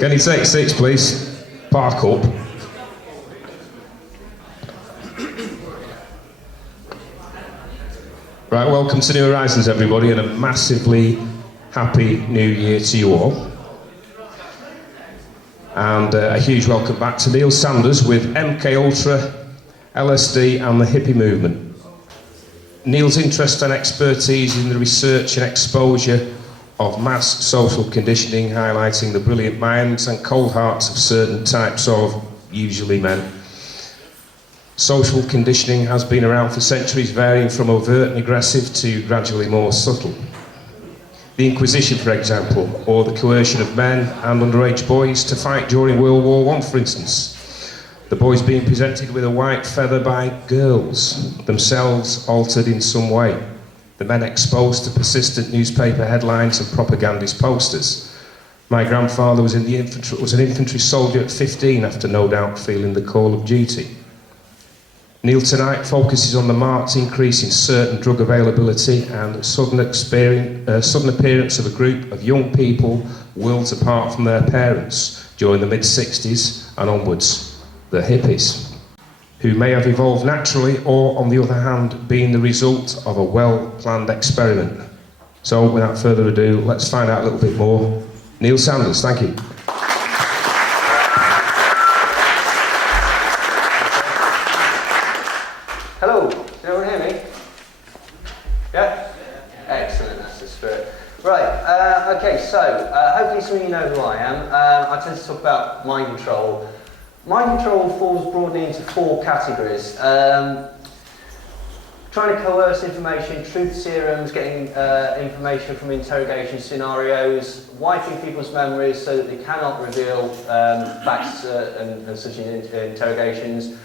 Can you take 6, please? Park up. Right, welcome to New Horizons, everybody, and a massively happy New Year to you all. And a huge welcome back to Neil Sanders with MK Ultra, LSD and the Hippie movement. Neil's interest and expertise in the research and exposure of mass social conditioning, highlighting the brilliant minds and cold hearts of certain types of, usually men. Social conditioning has been around for centuries, varying from overt and aggressive to gradually more subtle. The Inquisition, for example, or the coercion of men and underage boys to fight during World War I, for instance. The boys being presented with a white feather by girls, themselves altered in some way. The men exposed to persistent newspaper headlines and propagandist posters. My grandfather was an infantry soldier at 15 after no doubt feeling the call of duty. Neil tonight focuses on the marked increase in certain drug availability and sudden appearance of a group of young people worlds apart from their parents during the mid-60s and onwards, the hippies, who may have evolved naturally or, on the other hand, been the result of a well-planned experiment. So, without further ado, let's find out a little bit more. Neil Sanders, thank you. Hello, can everyone hear me? Yeah? Excellent, that's the spirit. Right, okay, so hopefully some of you know who I am. I tend to talk about mind control. Mind control falls broadly into 4 categories. Trying to coerce information, truth serums, getting information from interrogation scenarios, wiping people's memories so that they cannot reveal facts and such in interrogations.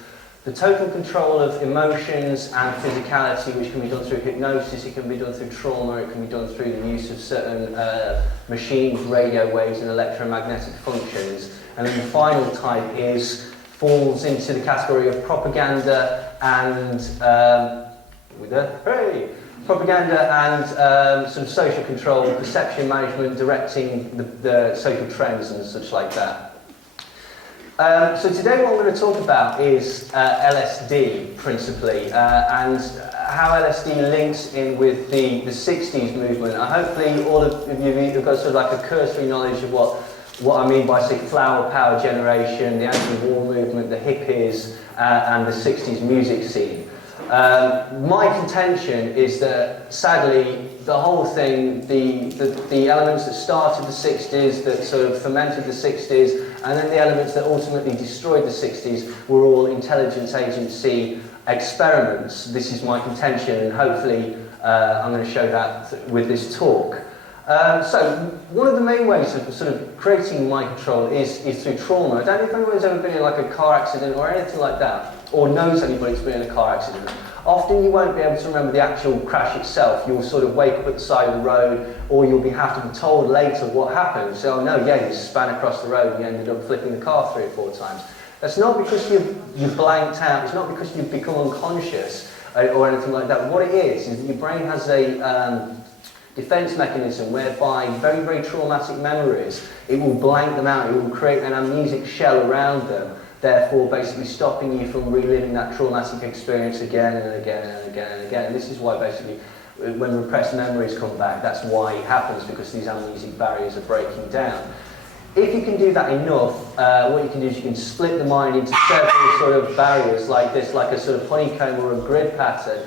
The total control of emotions and physicality, which can be done through hypnosis, it can be done through trauma, it can be done through the use of certain machines, radio waves and electromagnetic functions. And then the final type falls into the category of propaganda and sort of social control, perception management, directing the social trends and such like that. So today what I'm going to talk about is LSD principally, and how LSD links in with the 60s movement. Hopefully all of you have got sort of like a cursory knowledge of what I mean by, say, flower power generation, the anti-war movement, the hippies, and the 60s music scene. My contention is that, sadly, the whole thing, the elements that started the 60s, that sort of fermented the 60s, and then the elements that ultimately destroyed the 60s were all intelligence agency experiments. This is my contention, and hopefully I'm going to show that with this talk. So, one of the main ways of sort of creating mind control is through trauma. I don't know if anyone's ever been in like a car accident or anything like that, or knows anybody who's been in a car accident. Often you won't be able to remember the actual crash itself. You'll sort of wake up at the side of the road, or you'll have to be told later what happened. So, oh no, yeah, you span across the road and you ended up flipping the car 3 or 4 times. That's not because you've blanked out, it's not because you've become unconscious or anything like that. What it is that your brain has a defense mechanism whereby very, very traumatic memories, it will blank them out, it will create an amnesic shell around them, therefore basically stopping you from reliving that traumatic experience again and again and again and again. And this is why basically when repressed memories come back, that's why it happens, because these amnesic barriers are breaking down. If you can do that enough, what you can do is you can split the mind into several sort of barriers like this, like a sort of honeycomb or a grid pattern.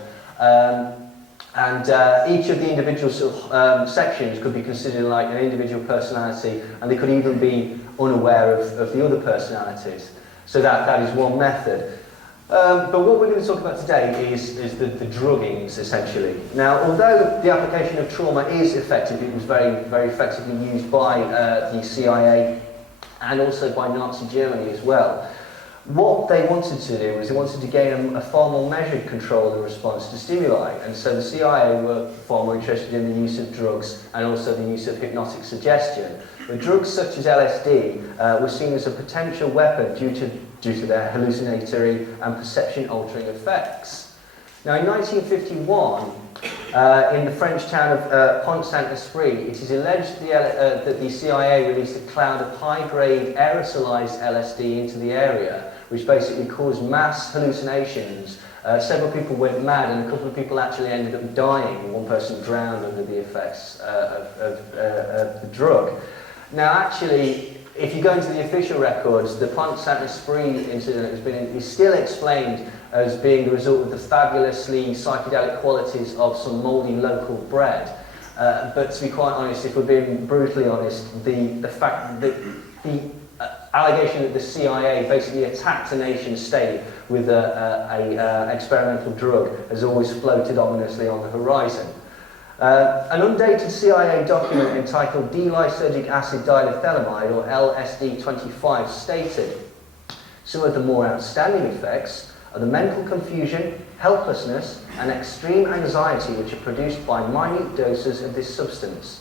And each of the individual sort of, sections could be considered like an individual personality, and they could even be unaware of the other personalities. So that is one method. But what we're going to talk about today is the druggings, essentially. Now, although the application of trauma is effective, it was very, very effectively used by the CIA and also by Nazi Germany as well. What they wanted to do was they wanted to gain a far more measured control in response to stimuli, and so the CIA were far more interested in the use of drugs and also the use of hypnotic suggestion. But drugs such as LSD were seen as a potential weapon due to their hallucinatory and perception-altering effects. Now, in 1951, in the French town of Pont-Saint-Esprit. It is alleged that the CIA released a cloud of high-grade aerosolized LSD into the area, which basically caused mass hallucinations. Several people went mad, and a couple of people actually ended up dying. One person drowned under the effects of the drug. Now, actually, if you go into the official records, the Pont-Saint-Esprit incident is still explained as being the result of the fabulously psychedelic qualities of some mouldy local bread. But to be quite honest, if we're being brutally honest, the fact that the allegation that the CIA basically attacked a nation state with an experimental drug has always floated ominously on the horizon. An undated CIA document entitled D-lysergic acid diethylamide, or LSD-25, stated, "Some of the more outstanding effects are the mental confusion, helplessness, and extreme anxiety which are produced by minute doses of this substance.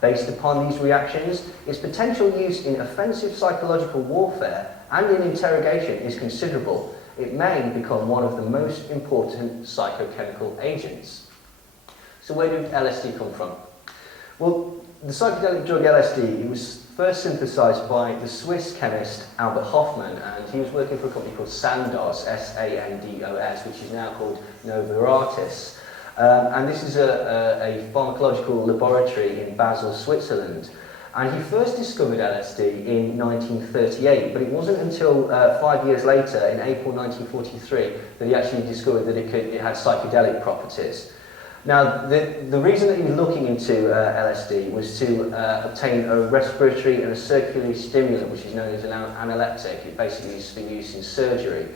Based upon these reactions, its potential use in offensive psychological warfare and in interrogation is considerable. It may become one of the most important psychochemical agents." So where did LSD come from? Well, the psychedelic drug LSD was first synthesized by the Swiss chemist Albert Hofmann, and he was working for a company called Sandoz, S-A-N-D-O-S, which is now called Novartis. And this is a pharmacological laboratory in Basel, Switzerland. And he first discovered LSD in 1938, but it wasn't until 5 years later, in April 1943, that he actually discovered that it had psychedelic properties. Now, the reason that he was looking into LSD was to obtain a respiratory and a circulatory stimulant, which is known as an analeptic. It basically is for use in surgery.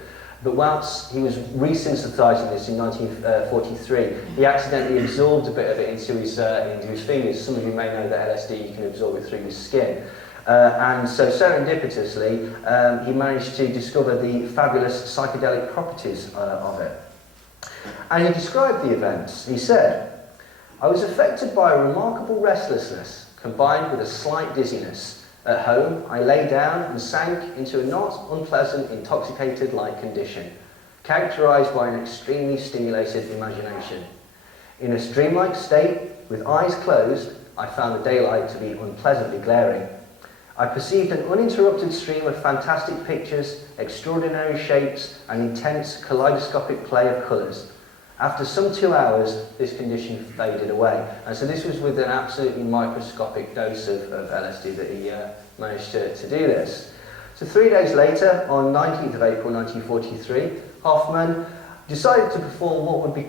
But whilst he was resynthesizing this in 1943, he accidentally absorbed a bit of it into his fingers. Some of you may know that LSD, you can absorb it through your skin. And so serendipitously, he managed to discover the fabulous psychedelic properties of it. And he described the events. He said, "I was affected by a remarkable restlessness combined with a slight dizziness. At home, I lay down and sank into a not unpleasant intoxicated-like condition, characterized by an extremely stimulated imagination. In a dreamlike state, with eyes closed, I found the daylight to be unpleasantly glaring. I perceived an uninterrupted stream of fantastic pictures, extraordinary shapes, and intense kaleidoscopic play of colours. After some 2 hours, this condition faded away." And so this was with an absolutely microscopic dose of LSD that he managed to do this. So 3 days later, on 19th of April 1943, Hofmann decided to perform what would be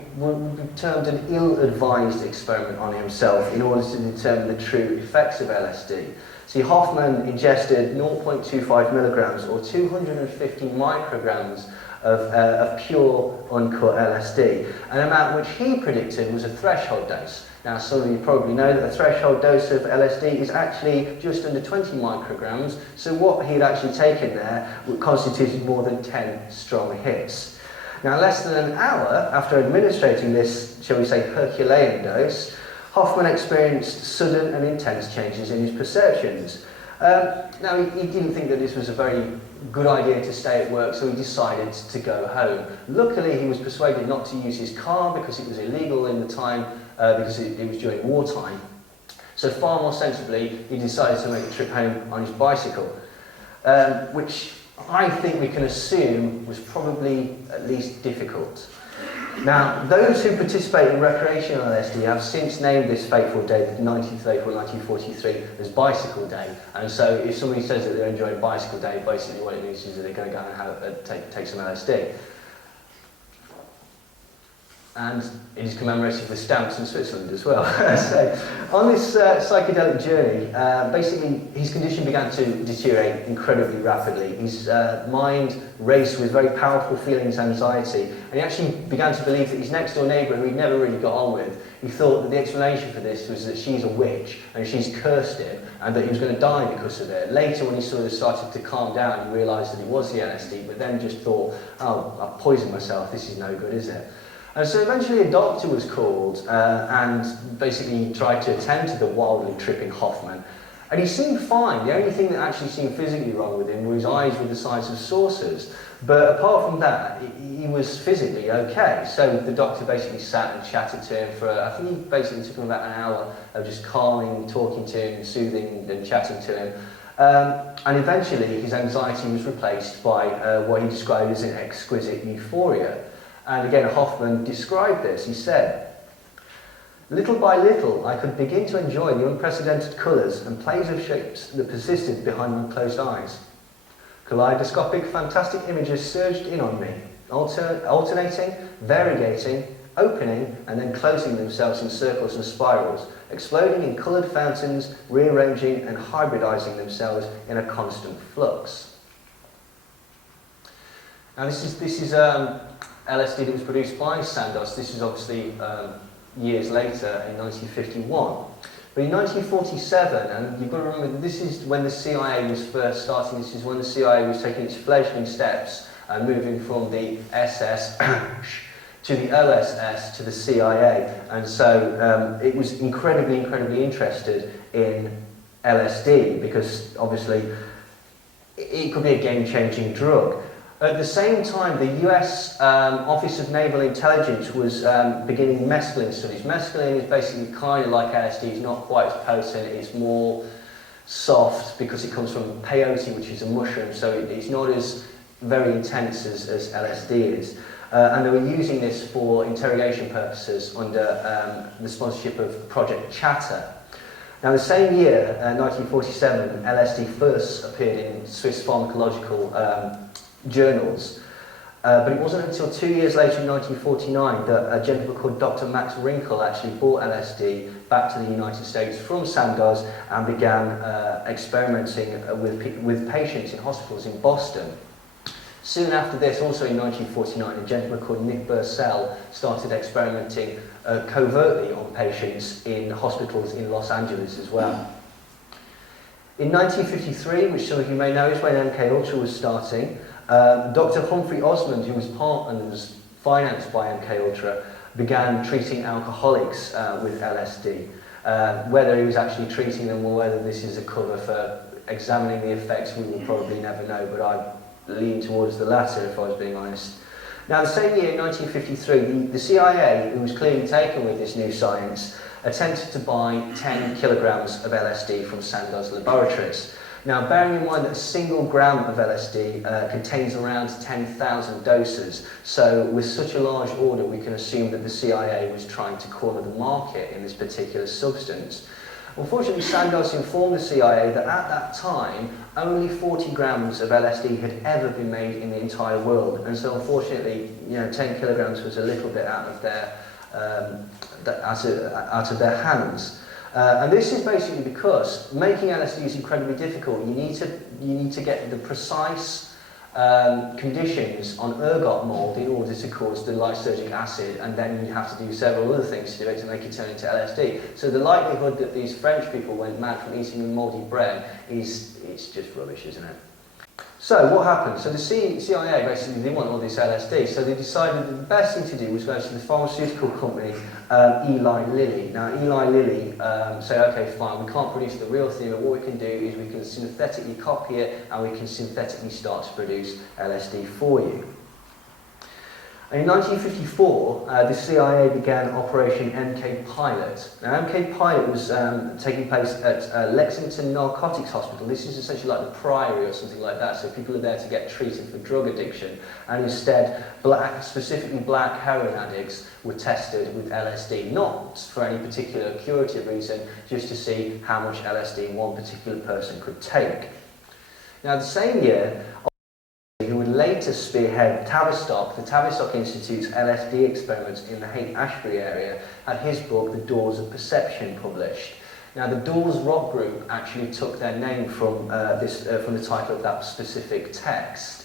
termed an ill-advised experiment on himself in order to determine the true effects of LSD. See, Hofmann ingested 0.25 milligrams or 250 micrograms of pure, uncut LSD, an amount which he predicted was a threshold dose. Now, some of you probably know that the threshold dose of LSD is actually just under 20 micrograms, so what he'd actually taken there constituted more than 10 strong hits. Now, less than an hour after administering this, shall we say, Herculean dose, Hofmann experienced sudden and intense changes in his perceptions. Now, he didn't think that this was a very good idea to stay at work, so he decided to go home. Luckily, he was persuaded not to use his car because it was illegal in the time, because it was during wartime. So far more sensibly, he decided to make a trip home on his bicycle, which I think we can assume was probably at least difficult. Now, those who participate in recreational LSD have since named this fateful day, the 19th of April 1943, as Bicycle Day. And so if somebody says that they're enjoying Bicycle Day, basically what it means is that they're going to go and take some LSD. And it is commemorated with stamps in Switzerland as well. So, on this psychedelic journey, basically his condition began to deteriorate incredibly rapidly. His mind raced with very powerful feelings of anxiety, and he actually began to believe that his next door neighbour, who he'd never really got on with, he thought that the explanation for this was that she's a witch and she's cursed him and that he was going to die because of it. Later, when he sort of started to calm down, he realised that it was the LSD, but then just thought, oh, I've poisoned myself, this is no good, is it? And so eventually a doctor was called and basically tried to attend to the wildly tripping Hofmann. And he seemed fine. The only thing that actually seemed physically wrong with him were his eyes were the size of saucers. But apart from that, he was physically okay. So the doctor basically sat and chatted to him for, I think he basically took him about an hour of just calming, talking to him, soothing and chatting to him. And eventually his anxiety was replaced by what he described as an exquisite euphoria. And again, Hoffman described this. He said, "Little by little, I could begin to enjoy the unprecedented colours and plays of shapes that persisted behind my closed eyes. Kaleidoscopic, fantastic images surged in on me, alternating, variegating, opening, and then closing themselves in circles and spirals, exploding in coloured fountains, rearranging and hybridising themselves in a constant flux." Now this is LSD that was produced by Sandoz. This is obviously years later in 1951. But in 1947, and you've got to remember that this is when the CIA was first starting, this is when the CIA was taking its fledgling steps and moving from the SS to the OSS to the CIA. And so it was incredibly interested in LSD because obviously it could be a game-changing drug. At the same time, the US Office of Naval Intelligence was beginning mescaline studies. Mescaline is basically kind of like LSD, it's not quite as potent, it's more soft because it comes from peyote, which is a mushroom, so it's not as very intense as LSD is. And they were using this for interrogation purposes under the sponsorship of Project Chatter. Now, the same year, 1947, LSD first appeared in Swiss pharmacological journals. But it wasn't until 2 years later in 1949 that a gentleman called Dr. Max Rinkel actually brought LSD back to the United States from Sandoz and began experimenting with patients in hospitals in Boston. Soon after this, also in 1949, a gentleman called Nick Bursell started experimenting covertly on patients in hospitals in Los Angeles as well. In 1953, which some of you may know is when MK Ultra was starting, Dr. Humphrey Osmond, who was part and was financed by MK Ultra, began treating alcoholics with LSD. Whether he was actually treating them or whether this is a cover for examining the effects, we will probably never know, but I lean towards the latter if I was being honest. Now, the same year, in 1953, the CIA, who was clearly taken with this new science, attempted to buy 10 kilograms of LSD from Sandoz laboratories. Now, bearing in mind that a single gram of LSD contains around 10,000 doses, so with such a large order, we can assume that the CIA was trying to corner the market in this particular substance. Unfortunately, Sandoz informed the CIA that at that time, only 40 grams of LSD had ever been made in the entire world, and so unfortunately, 10 kilograms was a little bit out of their hands. And this is basically because making LSD is incredibly difficult. You need to get the precise conditions on ergot mold in order to cause the lysergic acid, and then you have to do several other things to do it to make it turn into LSD. So the likelihood that these French people went mad from eating mouldy bread it's just rubbish, isn't it? So what happened? So the CIA basically didn't want all this LSD, so they decided that the best thing to do was go to the pharmaceutical company Eli Lilly. Now Eli Lilly said, okay, fine, we can't produce the real thing, but what we can do is we can synthetically copy it and we can synthetically start to produce LSD for you. And in 1954, the CIA began Operation MK Pilot. Now, MK Pilot was taking place at Lexington Narcotics Hospital. This is essentially like the Priory or something like that, so people are there to get treated for drug addiction, and instead, specifically black heroin addicts were tested with LSD, not for any particular curative reason, just to see how much LSD one particular person could take. Now, the same year, who would later spearhead Tavistock, the Tavistock Institute's LSD experiments in the Haight-Ashbury area, had his book, The Doors of Perception, published. Now, the Doors rock group actually took their name from the title of that specific text.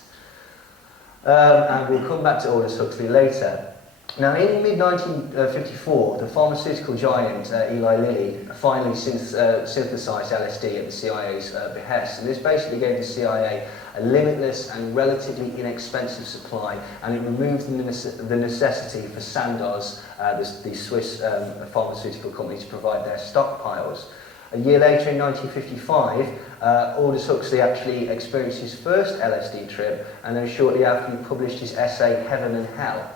And we'll come back to Aldous Huxley later. Now, in mid-1954, the pharmaceutical giant Eli Lilly finally synthesized LSD at the CIA's behest, and this basically gave the CIA a limitless and relatively inexpensive supply, and it removed the necessity for Sandoz, the Swiss pharmaceutical company, to provide their stockpiles. A year later, in 1955, Aldous Huxley actually experienced his first LSD trip, and then shortly after he published his essay Heaven and Hell.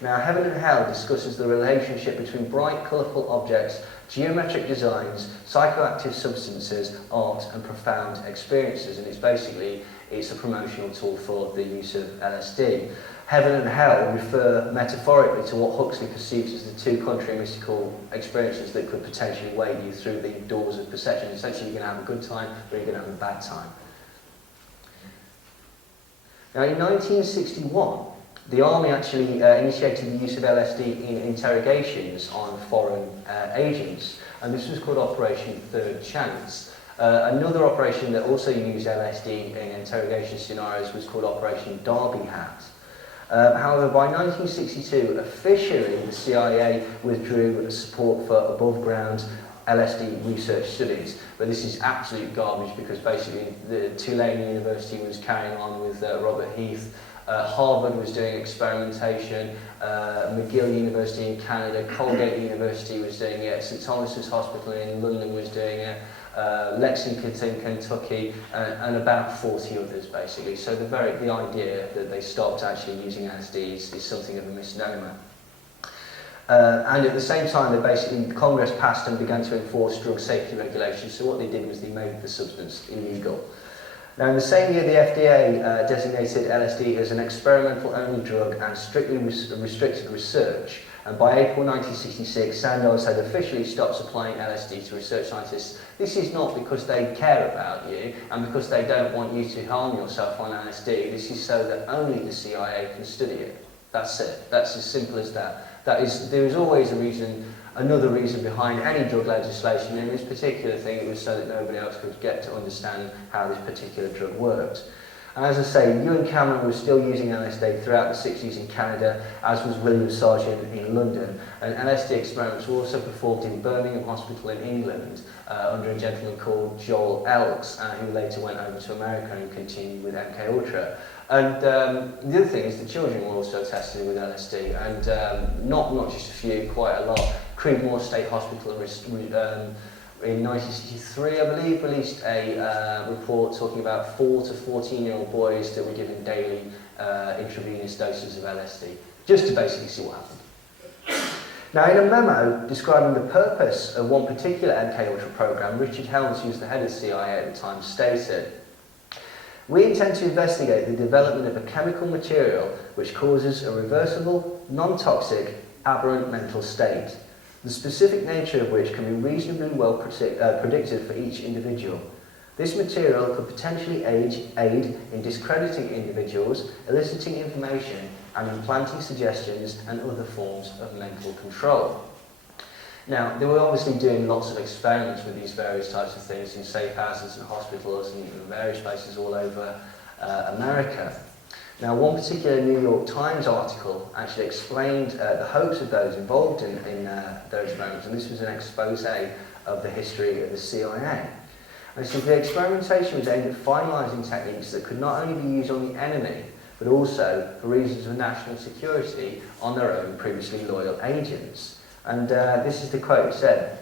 Now, Heaven and Hell discusses the relationship between bright, colourful objects, geometric designs, psychoactive substances, art and profound experiences, and it's a promotional tool for the use of LSD. Heaven and hell refer metaphorically to what Huxley perceives as the two contrary mystical experiences that could potentially wade you through the doors of perception. Essentially, you're going to have a good time or you're going to have a bad time. Now, in 1961, the army actually initiated the use of LSD in interrogations on foreign agents, and this was called Operation Third Chance. Another operation that also used LSD in interrogation scenarios was called Operation Derby Hat. However, by 1962, officially the CIA withdrew support for above-ground LSD research studies, but this is absolute garbage because basically the Tulane University was carrying on with Robert Heath, Harvard was doing experimentation, McGill University in Canada, Colgate University was doing it, St Thomas's Hospital in London was doing it, Lexington in Kentucky, and about 40 others basically. So the idea that they stopped actually using LSD is something of a misnomer. And at the same time, Congress passed and began to enforce drug safety regulations. So what they did was they made the substance illegal. Now, in the same year, the FDA designated LSD as an experimental-only drug and strictly restricted research. And by April 1966, Sandoz had officially stopped supplying LSD to research scientists. This is not because they care about you and because they don't want you to harm yourself on LSD. This is so that only the CIA can study it. That's it. That's as simple as that. There is always another reason behind any drug legislation. In this particular thing, it was so that nobody else could get to understand how this particular drug worked. And as I say, Ewan Cameron was still using LSD throughout the 60s in Canada, as was William Sargent in London. And LSD experiments were also performed in Birmingham Hospital in England under a gentleman called Joel Elks, who later went over to America and continued with MK Ultra. And the other thing is the children were also tested with LSD, and not just a few, quite a lot. Creedmoor State Hospital in 1963, I believe, released a report talking about 4 to 14-year-old boys that were given daily intravenous doses of LSD, just to basically see what happened. Now, in a memo describing the purpose of one particular MK Ultra program, Richard Helms, who was the head of CIA at the time, stated, "We intend to investigate the development of a chemical material which causes a reversible, non-toxic, aberrant mental state, the specific nature of which can be reasonably well predicted for each individual. This material could potentially aid in discrediting individuals, eliciting information, and implanting suggestions and other forms of mental control." Now, they were obviously doing lots of experiments with these various types of things in safe houses and hospitals and various places all over America. Now, one particular New York Times article actually explained the hopes of those involved in those experiments, and this was an expose of the history of the CIA. And so the experimentation was aimed at finalising techniques that could not only be used on the enemy, but also for reasons of national security on their own previously loyal agents. And this is the quote. It said,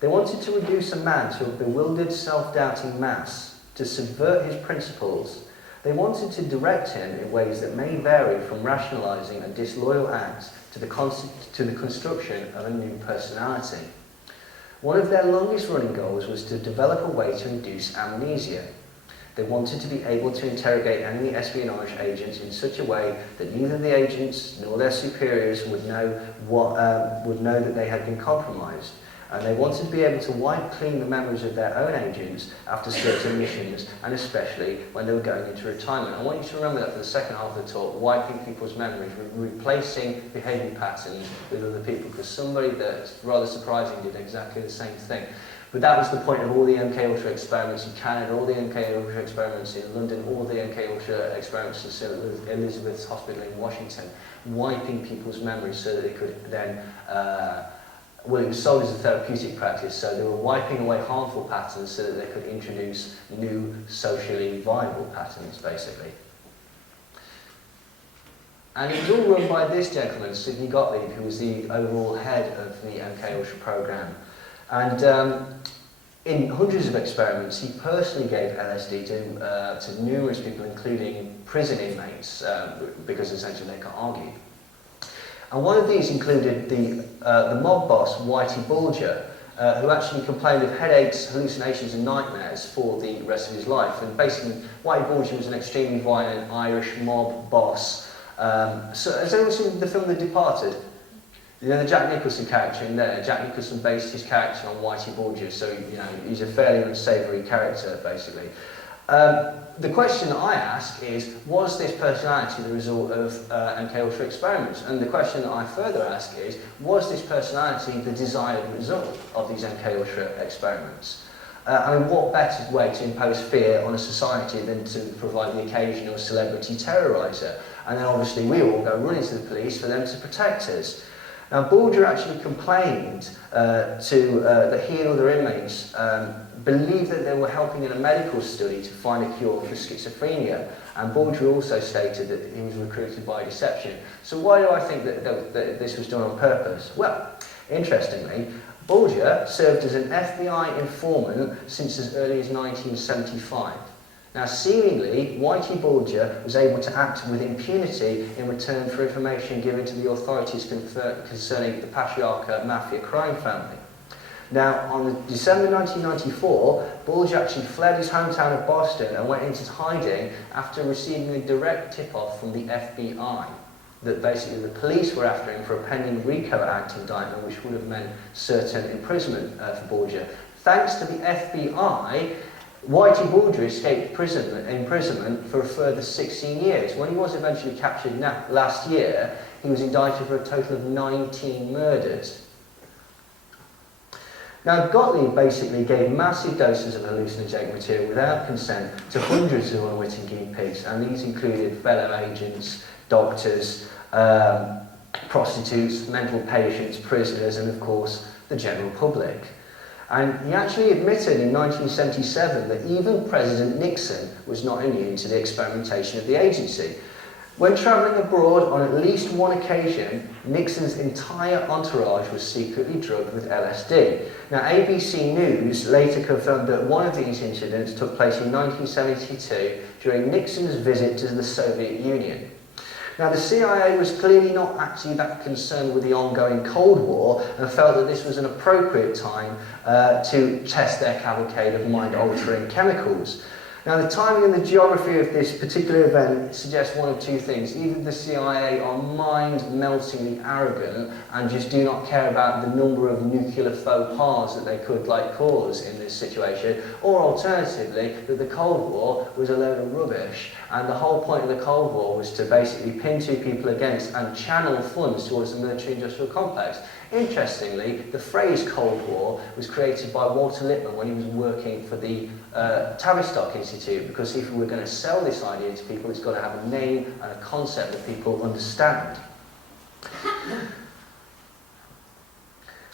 "They wanted to reduce a man to a bewildered, self-doubting mass, to subvert his principles. They wanted to direct him in ways that may vary from rationalising a disloyal act to the construction of a new personality. One of their longest-running goals was to develop a way to induce amnesia. They wanted to be able to interrogate enemy espionage agents in such a way that neither the agents nor their superiors would know that they had been compromised. And they wanted to be able to wipe clean the memories of their own agents after certain missions, and especially when they were going into retirement." I want you to remember that for the second half of the talk, wiping people's memories, replacing behaviour patterns with other people, because somebody that's rather surprising did exactly the same thing. But that was the point of all the MK Ultra experiments in Canada, all the MK Ultra experiments in London, all the MK Ultra experiments in St Elizabeth's Hospital in Washington, wiping people's memories so that they could then, it was sold as a therapeutic practice, so they were wiping away harmful patterns so that they could introduce new socially viable patterns, basically. And it was all run by this gentleman, Sidney Gottlieb, who was the overall head of the MK Ultra program. And In hundreds of experiments, he personally gave LSD to numerous people, including prison inmates, because essentially they can't argue. And one of these included the mob boss, Whitey Bulger, who actually complained of headaches, hallucinations and nightmares for the rest of his life. And basically, Whitey Bulger was an extremely violent Irish mob boss. So has anyone seen the film The Departed? You know the Jack Nicholson character in there? Jack Nicholson based his character on Whitey Bulger, so you know he's a fairly unsavoury character, basically. The question I ask is, was this personality the result of MK Ultra experiments? And the question that I further ask is, was this personality the desired result of these MK Ultra experiments? I mean, what better way to impose fear on a society than to provide the occasional celebrity terroriser? And then obviously we all go running to the police for them to protect us. Now, Bulger actually complained that he and other inmates believed that they were helping in a medical study to find a cure for schizophrenia. And Bulger also stated that he was recruited by deception. So why do I think that this was done on purpose? Well, interestingly, Bulger served as an FBI informant since as early as 1975. Now, seemingly, Whitey Bulger was able to act with impunity in return for information given to the authorities concerning the Patriarca Mafia crime family. Now, on December 1994, Bulger actually fled his hometown of Boston and went into hiding after receiving a direct tip-off from the FBI that basically the police were after him for a pending RICO Act indictment, which would have meant certain imprisonment for Bulger. Thanks to the FBI, Whitey Bulger escaped imprisonment for a further 16 years. When he was eventually captured last year, he was indicted for a total of 19 murders. Now, Gottlieb basically gave massive doses of hallucinogenic material without consent to hundreds of unwitting guinea pigs, and these included fellow agents, doctors, prostitutes, mental patients, prisoners, and of course, the general public. And he actually admitted in 1977 that even President Nixon was not immune to the experimentation of the agency. When travelling abroad on at least one occasion, Nixon's entire entourage was secretly drugged with LSD. Now, ABC News later confirmed that one of these incidents took place in 1972 during Nixon's visit to the Soviet Union. Now, the CIA was clearly not actually that concerned with the ongoing Cold War and felt that this was an appropriate time to test their cavalcade of mind-altering chemicals. Now, the timing and the geography of this particular event suggests one of two things. Either the CIA are mind-meltingly arrogant and just do not care about the number of nuclear faux pas that they could cause in this situation, or alternatively, that the Cold War was a load of rubbish and the whole point of the Cold War was to basically pin two people against and channel funds towards the military-industrial complex. Interestingly, the phrase Cold War was created by Walter Lippmann when he was working for the Tavistock Institute, because if we were going to sell this idea to people, it's got to have a name and a concept that people understand.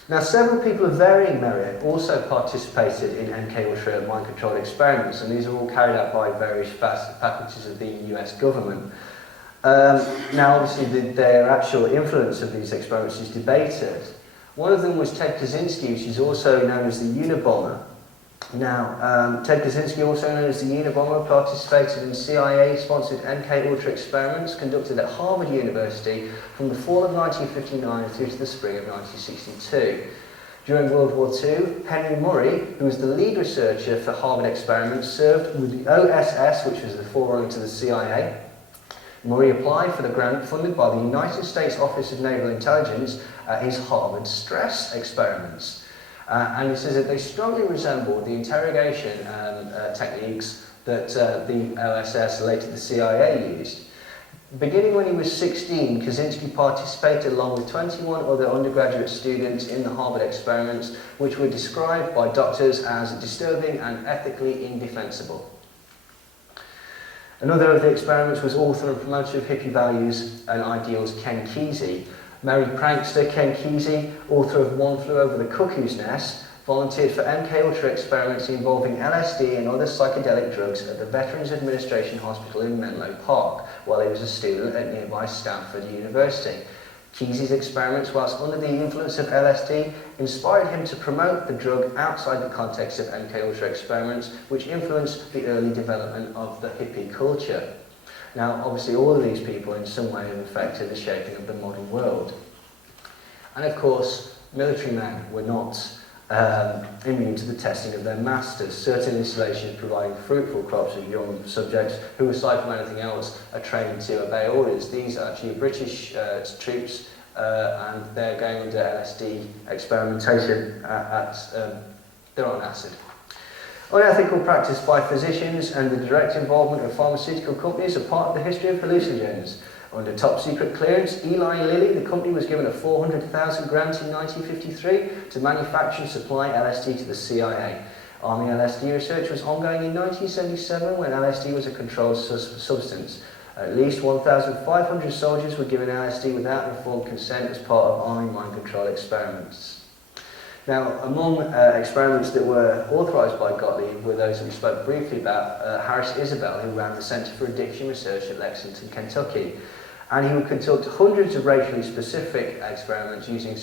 Now, several people of varying merit also participated in MK Ultra mind-controlled experiments, and these are all carried out by various faculties of the US government. Now, obviously, their actual influence of these experiments is debated. One of them was Ted Kaczynski, which is also known as the Unabomber. Now, Ted Kaczynski, also known as the Unabomber, participated in CIA-sponsored MK Ultra experiments conducted at Harvard University from the fall of 1959 through to the spring of 1962. During World War II, Henry Murray, who was the lead researcher for Harvard experiments, served with the OSS, which was the forerunner to the CIA. Murray applied for the grant funded by the United States Office of Naval Intelligence at his Harvard stress experiments. And he says that they strongly resembled the interrogation techniques that the OSS, later the CIA, used. Beginning when he was 16, Kaczynski participated along with 21 other undergraduate students in the Harvard experiments, which were described by doctors as disturbing and ethically indefensible. Another of the experiments was author and promoter of hippie values and ideals Ken Kesey. Merry prankster Ken Kesey, author of One Flew Over the Cuckoo's Nest, volunteered for MK Ultra experiments involving LSD and other psychedelic drugs at the Veterans Administration Hospital in Menlo Park while he was a student at nearby Stanford University. Kesey's experiments, whilst under the influence of LSD, inspired him to promote the drug outside the context of MK Ultra experiments, which influenced the early development of the hippie culture. Now, obviously, all of these people in some way have affected the shaping of the modern world. And of course, military men were not immune to the testing of their masters. Certain installations providing fruitful crops of young subjects who, aside from anything else, are trained to obey orders. These are actually British troops, and they're going under LSD experimentation they're on acid. Unethical practice by physicians and the direct involvement of pharmaceutical companies are part of the history of hallucinogens. Under top secret clearance, Eli Lilly, the company, was given a $400,000 grant in 1953 to manufacture and supply LSD to the CIA. Army LSD research was ongoing in 1977 when LSD was a controlled substance. At least 1,500 soldiers were given LSD without informed consent as part of Army mind control experiments. Now, among experiments that were authorised by Gottlieb were those that we spoke briefly about. Harris Isabel, who ran the Centre for Addiction Research at Lexington, Kentucky. And he would conduct hundreds of racially specific experiments using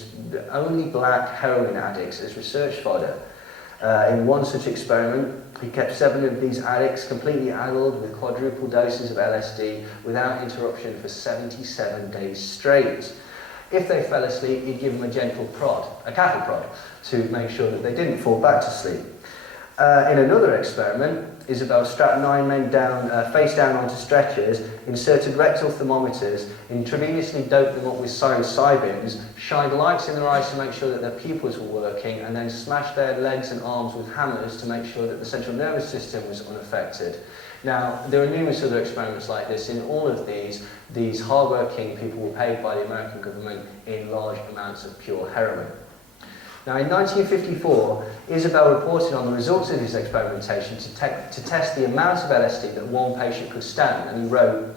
only black heroin addicts as research fodder. In one such experiment, he kept 7 of these addicts completely addled with quadruple doses of LSD without interruption for 77 days straight. If they fell asleep, he'd give them a gentle prod, a cattle prod, to make sure that they didn't fall back to sleep. In another experiment, Isabel strapped 9 men down, face down onto stretchers, inserted rectal thermometers, intravenously doped them up with psilocybins, shined lights in their eyes to make sure that their pupils were working, and then smashed their legs and arms with hammers to make sure that the central nervous system was unaffected. Now, there are numerous other experiments like this. In all of these hard-working people were paid by the American government in large amounts of pure heroin. Now, in 1954, Isabel reported on the results of his experimentation to test the amount of LSD that one patient could stand, and he wrote,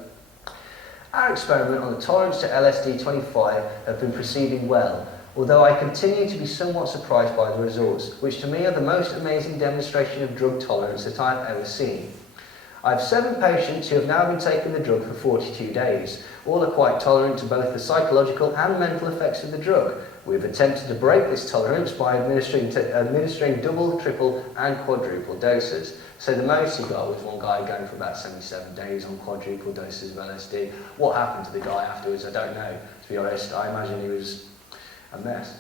"Our experiment on the tolerance to LSD-25 have been proceeding well, although I continue to be somewhat surprised by the results, which to me are the most amazing demonstration of drug tolerance that I have ever seen. I have 7 patients who have now been taking the drug for 42 days. All are quite tolerant to both the psychological and mental effects of the drug. We have attempted to break this tolerance by administering double, triple and quadruple doses." So the most he got was one guy going for about 77 days on quadruple doses of LSD. What happened to the guy afterwards, I don't know. To be honest, I imagine he was a mess.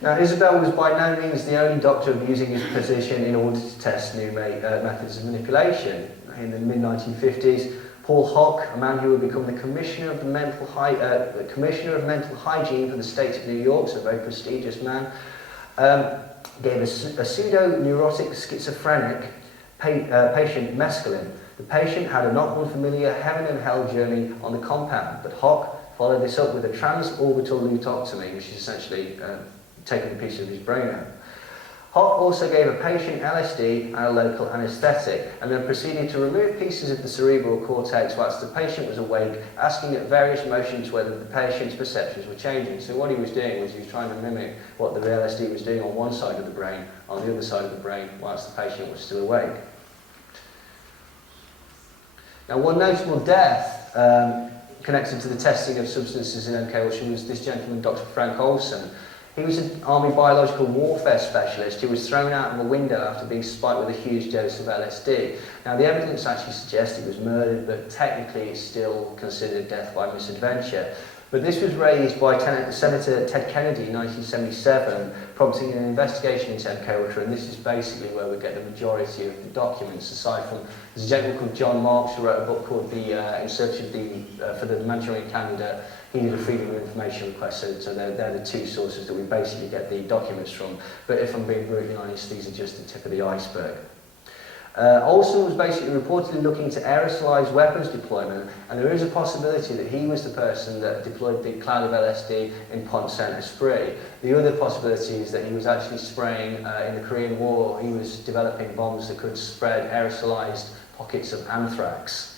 Now, Isabel was by no means the only doctor abusing his position in order to test new methods of manipulation. In the mid-1950s, Paul Hock, a man who would become the Commissioner of Mental Hygiene for the state of New York, so a very prestigious man, gave a pseudo-neurotic schizophrenic patient mescaline. The patient had a not unfamiliar heaven and hell journey on the compound, but Hock followed this up with a transorbital lutectomy, which is essentially taking a piece of his brain out. Hock also gave a patient LSD and a local anaesthetic, and then proceeded to remove pieces of the cerebral cortex whilst the patient was awake, asking at various motions whether the patient's perceptions were changing. So what he was doing was he was trying to mimic what the LSD was doing on one side of the brain, on the other side of the brain, whilst the patient was still awake. Now, one notable death connected to the testing of substances in MK Ultra was this gentleman, Dr. Frank Olson. He was an Army biological warfare specialist who was thrown out of a window after being spiked with a huge dose of LSD. Now, the evidence actually suggests he was murdered, but technically it's still considered death by misadventure. But this was raised by Senator Ted Kennedy in 1977, prompting an investigation into MK Ultra, and this is basically where we get the majority of the documents, aside from there's a gentleman called John Marks who wrote a book called In Search of for the Manchurian Candidate. He did a Freedom of Information request, so they're the 2 sources that we basically get the documents from. But if I'm being brutally honest, these are just the tip of the iceberg. Olson was basically reportedly looking to aerosolise weapons deployment, and there is a possibility that he was the person that deployed the cloud of LSD in Pont Saint-Esprit. The other possibility is that he was actually spraying, in the Korean War, he was developing bombs that could spread aerosolised pockets of anthrax.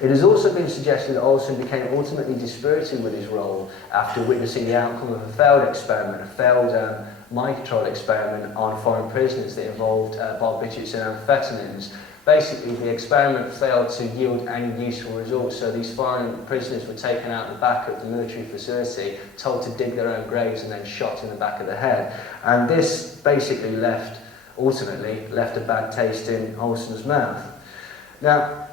It has also been suggested that Olson became ultimately dispirited with his role after witnessing the outcome of a failed experiment, a failed mind control experiment on foreign prisoners that involved barbiturates and amphetamines. Basically, the experiment failed to yield any useful results, so these foreign prisoners were taken out the back of the military facility, told to dig their own graves and then shot in the back of the head. And this basically ultimately left a bad taste in Olson's mouth. Now,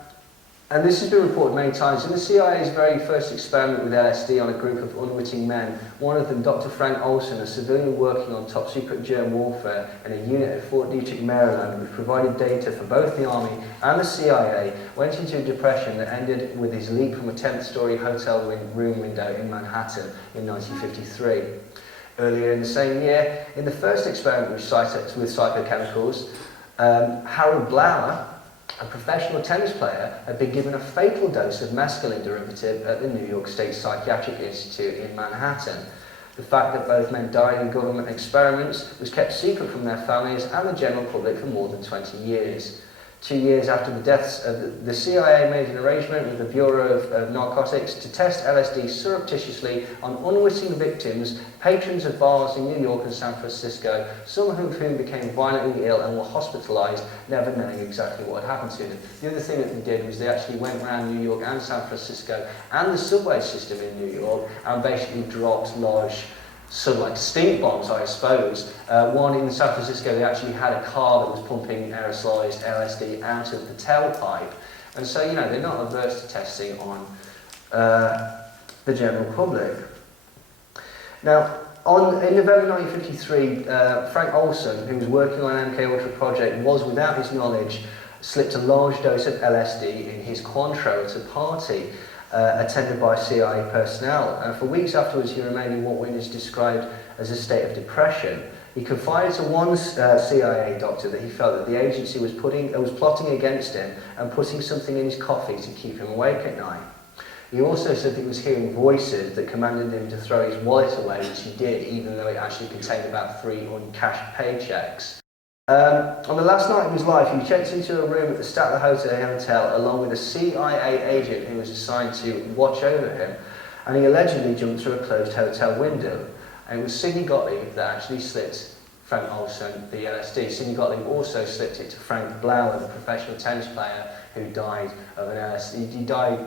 and this has been reported many times, in the CIA's very first experiment with LSD on a group of unwitting men, one of them, Dr. Frank Olson, a civilian working on top-secret germ warfare in a unit at Fort Detrick, Maryland, which provided data for both the Army and the CIA, went into a depression that ended with his leap from a 10th-story hotel room window in Manhattan in 1953. Earlier in the same year, in the first experiment with psychochemicals, Harold Blauer, a professional tennis player, had been given a fatal dose of mescaline derivative at the New York State Psychiatric Institute in Manhattan. The fact that both men died in government experiments was kept secret from their families and the general public for more than 20 years. 2 years after the deaths, the CIA made an arrangement with the Bureau of Narcotics to test LSD surreptitiously on unwitting victims, patrons of bars in New York and San Francisco, some of whom became violently ill and were hospitalized, never knowing exactly what had happened to them. The other thing that they did was they actually went around New York and San Francisco and the subway system in New York and basically dropped large sort of like stink bombs, I suppose. One in San Francisco, they actually had a car that was pumping aerosolized LSD out of the tailpipe. And so, you know, they're not averse to testing on the general public. Now, in November 1953, Frank Olson, who was working on an MK Ultra project, was, without his knowledge, slipped a large dose of LSD in his Cointreau at a party attended by CIA personnel, and for weeks afterwards he remained in what witnesses described as a state of depression. He confided to one CIA doctor that he felt that the agency was plotting against him and putting something in his coffee to keep him awake at night. He also said that he was hearing voices that commanded him to throw his wallet away, which he did, even though it actually contained about 3 uncashed paychecks. On the last night of his life, he checked into a room at the Statler Hotel along with a CIA agent who was assigned to watch over him, and he allegedly jumped through a closed hotel window. And it was Sidney Gottlieb that actually slipped Frank Olson the LSD. Sidney Gottlieb also slipped it to Frank Blauer, the professional tennis player who died of an LSD. He died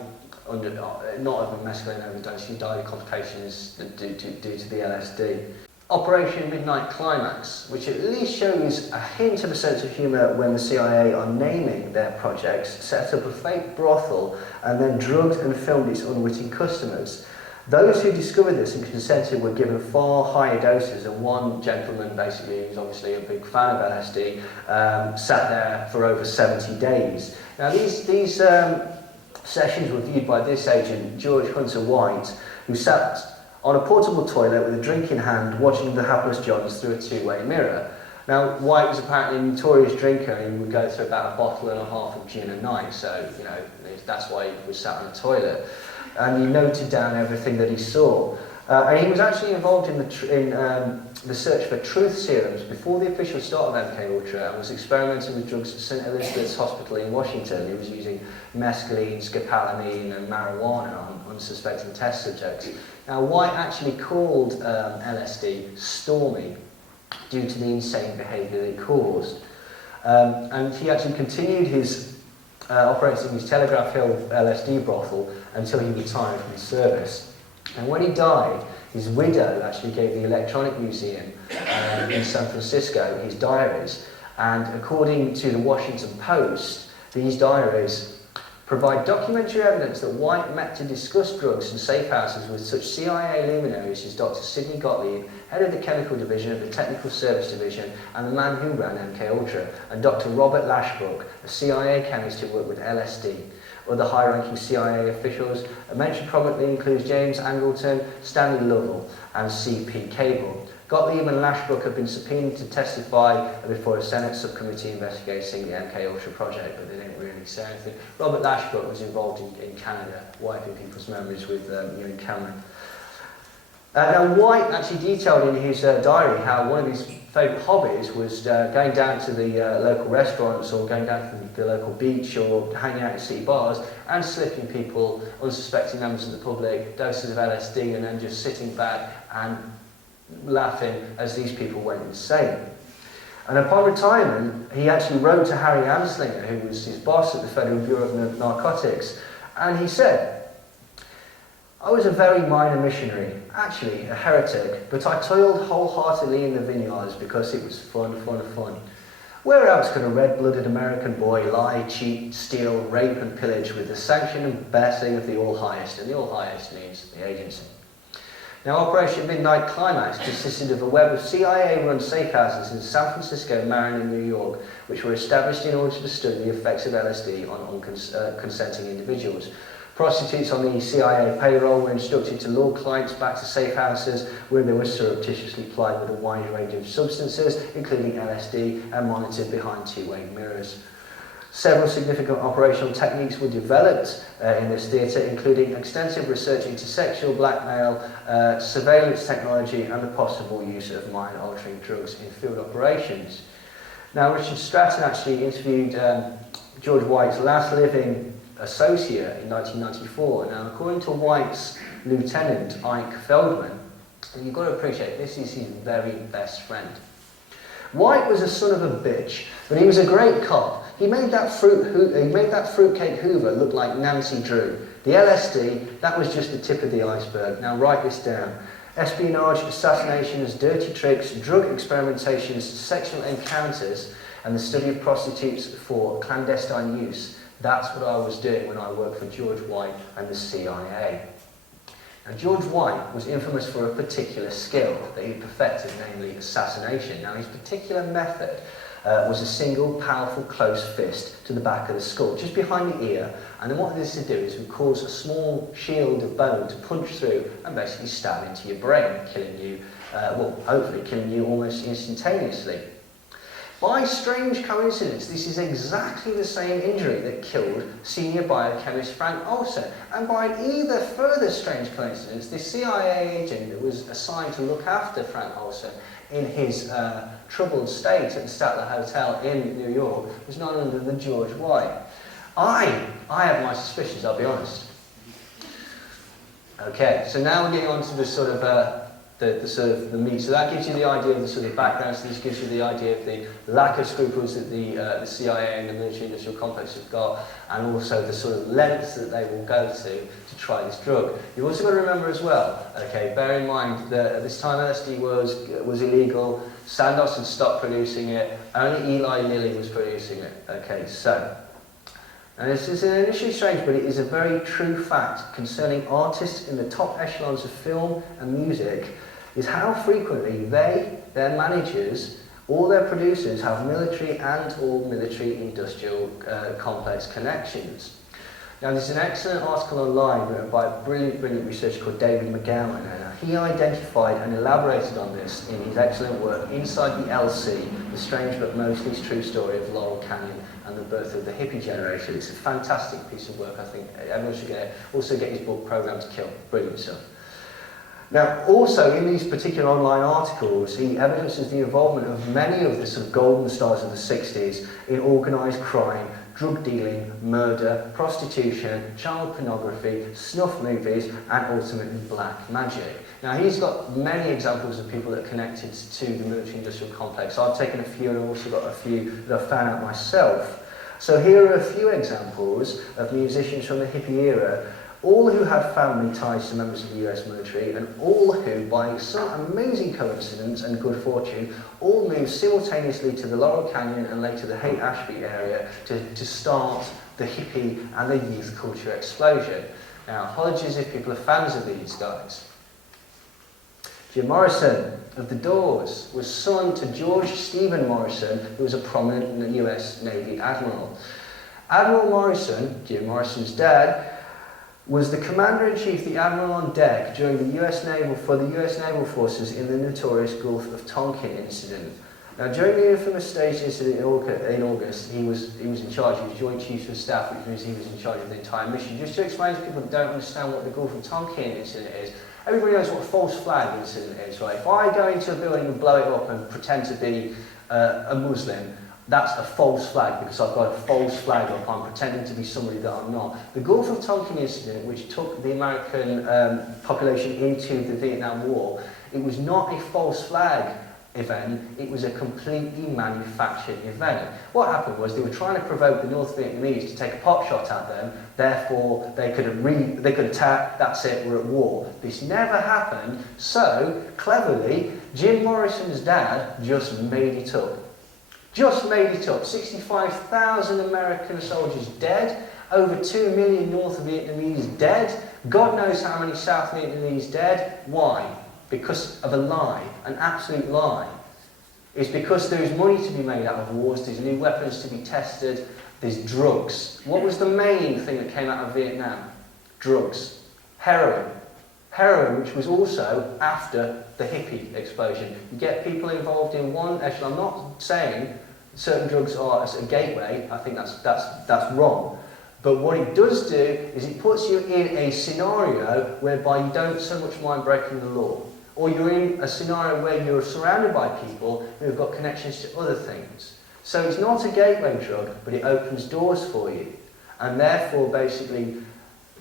under, not of a mescaline overdose, he died of complications due to the LSD. Operation Midnight Climax, which at least shows a hint of a sense of humour when the CIA are naming their projects, set up a fake brothel and then drugged and filmed its unwitting customers. Those who discovered this and consented were given far higher doses, and one gentleman, basically, who's obviously a big fan of LSD, sat there for over 70 days. Now these sessions were viewed by this agent, George Hunter White, who sat on a portable toilet with a drink in hand, watching the hapless Johns through a two-way mirror. Now, White was apparently a notorious drinker, and he would go through about 1.5 bottles of gin a night, so, you know, that's why he was sat on a toilet. And he noted down everything that he saw. And he was actually involved in the search for truth serums before the official start of MK Ultra, and was experimenting with drugs at St. Elizabeth's Hospital in Washington. He was using mescaline, scopolamine, and marijuana on unsuspecting test subjects. Now, White actually called LSD stormy due to the insane behaviour that it caused. And he actually continued his operating his Telegraph Hill LSD brothel until he retired from the service. And when he died, his widow actually gave the Electronic Museum in San Francisco his diaries. And according to the Washington Post, these diaries provide documentary evidence that White met to discuss drugs and safe houses with such CIA luminaries as Dr. Sidney Gottlieb, head of the Chemical Division of the Technical Service Division, and the man who ran MK Ultra, and Dr. Robert Lashbrook, a CIA chemist who worked with LSD. Other high-ranking CIA officials mentioned prominently includes James Angleton, Stanley Lovell, and C.P. Cable. Gottlieb and Lashbrook have been subpoenaed to testify before a Senate subcommittee investigating the MK Ultra project, but they didn't really say anything. Robert Lashbrook was involved in Canada, wiping people's memories with Ewan Cameron. Now, White actually detailed in his diary how one of his favourite hobbies was going down to the local restaurants, or going down to the local beach, or hanging out in city bars and slipping people, unsuspecting members of the public, doses of LSD, and then just sitting back and laughing as these people went insane. And upon retirement, he actually wrote to Harry Anslinger, who was his boss at the Federal Bureau of Narcotics, and he said, "I was a very minor missionary, actually a heretic, but I toiled wholeheartedly in the vineyards because it was fun. Where else could a red-blooded American boy lie, cheat, steal, rape and pillage with the sanction and blessing of the All-Highest?" And the All-Highest means the agency. Now, Operation Midnight Climax consisted of a web of CIA-run safe houses in San Francisco, Marin and New York, which were established in order to study the effects of LSD on consenting individuals. Prostitutes on the CIA payroll were instructed to lure clients back to safe houses where they were surreptitiously plied with a wide range of substances, including LSD, and monitored behind two-way mirrors. Several significant operational techniques were developed in this theatre, including extensive research into sexual blackmail, surveillance technology, and the possible use of mind-altering drugs in field operations. Now, Richard Stratton actually interviewed George White's last living associate in 1994. Now, according to White's lieutenant, Ike Feldman, and you've got to appreciate this is his very best friend. White was a son of a bitch, but he was a great cop. He made that fruitcake Hoover look like Nancy Drew. The LSD, that was just the tip of the iceberg. Now write this down. Espionage, assassinations, dirty tricks, drug experimentations, sexual encounters, and the study of prostitutes for clandestine use. That's what I was doing when I worked for George White and the CIA. Now, George White was infamous for a particular skill that he perfected, namely assassination. Now, his particular method was a single, powerful, close fist to the back of the skull, just behind the ear. And then what this would do is it would cause a small shield of bone to punch through and basically stab into your brain, killing you, hopefully killing you almost instantaneously. By strange coincidence, this is exactly the same injury that killed senior biochemist Frank Olson. And by either further strange coincidence, the CIA agent that was assigned to look after Frank Olson in his troubled state at the Statler Hotel in New York was none other than George White. I have my suspicions, I'll be honest. Okay, so now we're getting on to the sort of the meat. So that gives you the idea of the sort of background. So this gives you the idea of the lack of scruples that the CIA and the military-industrial complex have got, and also the sort of lengths that they will go to try this drug. You've also got to remember as well, okay, bear in mind that at this time LSD was illegal. Sandoz had stopped producing it. Only Eli Lilly was producing it. Okay, so. And this is initially strange, but it is a very true fact concerning artists in the top echelons of film and music, is how frequently their managers, all their producers have military and or military-industrial complex connections. Now, there's an excellent article online written by a brilliant researcher called David McGowan, and he identified and elaborated on this in his excellent work, Inside the LC, the strange but mostly true story of Laurel Canyon and the birth of the hippie generation. It's a fantastic piece of work, I think everyone should get it. Also get his book, Program to Kill, brilliant stuff. Now, also in these particular online articles, he evidences the involvement of many of the sort of golden stars of the 60s in organised crime, drug dealing, murder, prostitution, child pornography, snuff movies, and ultimately black magic. Now, he's got many examples of people that are connected to the military-industrial complex. I've taken a few, and I've also got a few that I've found out myself. So here are a few examples of musicians from the hippie era, all who had family ties to members of the US military, and all who, by some amazing coincidence and good fortune, all moved simultaneously to the Laurel Canyon and later the Haight-Ashbury area to start the hippie and the youth culture explosion. Now, apologies if people are fans of these guys. Jim Morrison of The Doors was son to George Stephen Morrison, who was a prominent US Navy admiral. Admiral Morrison, Jim Morrison's dad, was the commander-in-chief, the admiral on deck during the US Naval Forces in the notorious Gulf of Tonkin incident. Now, during the infamous stage incident in August, he was in charge. He was Joint Chiefs of Staff, which means he was in charge of the entire mission. Just to explain to people that don't understand what the Gulf of Tonkin incident is, everybody knows what a false flag incident is, right? If I go into a building and blow it up and pretend to be a Muslim, that's a false flag because I've got a false flag up. I'm pretending to be somebody that I'm not. The Gulf of Tonkin incident, which took the American population into the Vietnam War, it was not a false flag event, it was a completely manufactured event. What happened was they were trying to provoke the North Vietnamese to take a pot shot at them, therefore they could attack, that's it, we're at war. This never happened, so cleverly Jim Morrison's dad just made it up. Just made it up. 65,000 American soldiers dead, over 2 million North Vietnamese dead, God knows how many South Vietnamese dead. Why? Because of a lie, an absolute lie. It's because there's money to be made out of wars, there's new weapons to be tested, there's drugs. What was the main thing that came out of Vietnam? Drugs. Heroin. Heroin, which was also after the hippie explosion. You get people involved in one echelon. I'm not saying certain drugs are a gateway, I think that's wrong. But what it does do is it puts you in a scenario whereby you don't so much mind breaking the law. Or you're in a scenario where you're surrounded by people who have got connections to other things. So it's not a gateway drug, but it opens doors for you. And therefore, basically,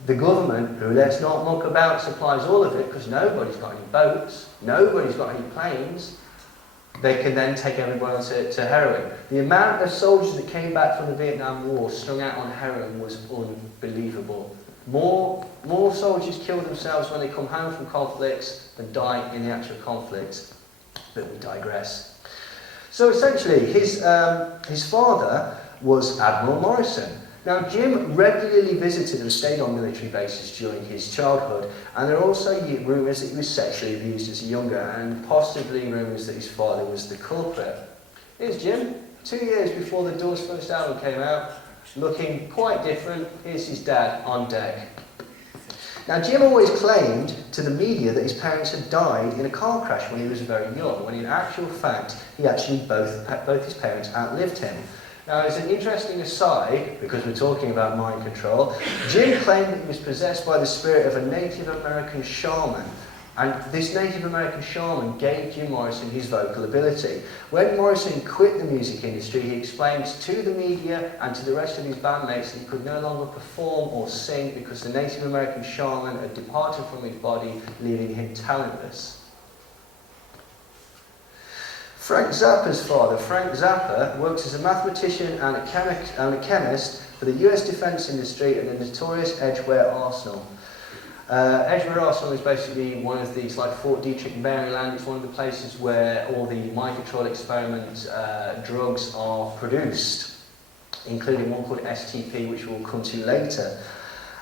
the government, who let's not muck about, supplies all of it, because nobody's got any boats, nobody's got any planes, they can then take everyone to heroin. The amount of soldiers that came back from the Vietnam War strung out on heroin was unbelievable. More soldiers kill themselves when they come home from conflicts than die in the actual conflict. But we digress. So essentially, his father was Admiral Morrison. Now, Jim regularly visited and stayed on military bases during his childhood, and there are also rumours that he was sexually abused as a younger, and possibly rumours that his father was the culprit. Here's Jim, 2 years before the Doors' first album came out, looking quite different. Here's his dad on deck. Now, Jim always claimed to the media that his parents had died in a car crash when he was very young, when in actual fact, both his parents outlived him. Now, as an interesting aside, because we're talking about mind control, Jim claimed that he was possessed by the spirit of a Native American shaman. And this Native American shaman gave Jim Morrison his vocal ability. When Morrison quit the music industry, he explained to the media and to the rest of his bandmates that he could no longer perform or sing because the Native American shaman had departed from his body, leaving him talentless. Frank Zappa's father, Frank Zappa, works as a mathematician and a chemist for the US defence industry at the notorious Edgware Arsenal. Edgware Arsenal is basically one of these, like Fort Detrick, Maryland. It's one of the places where all the mind control experiment drugs are produced, including one called STP, which we'll come to later.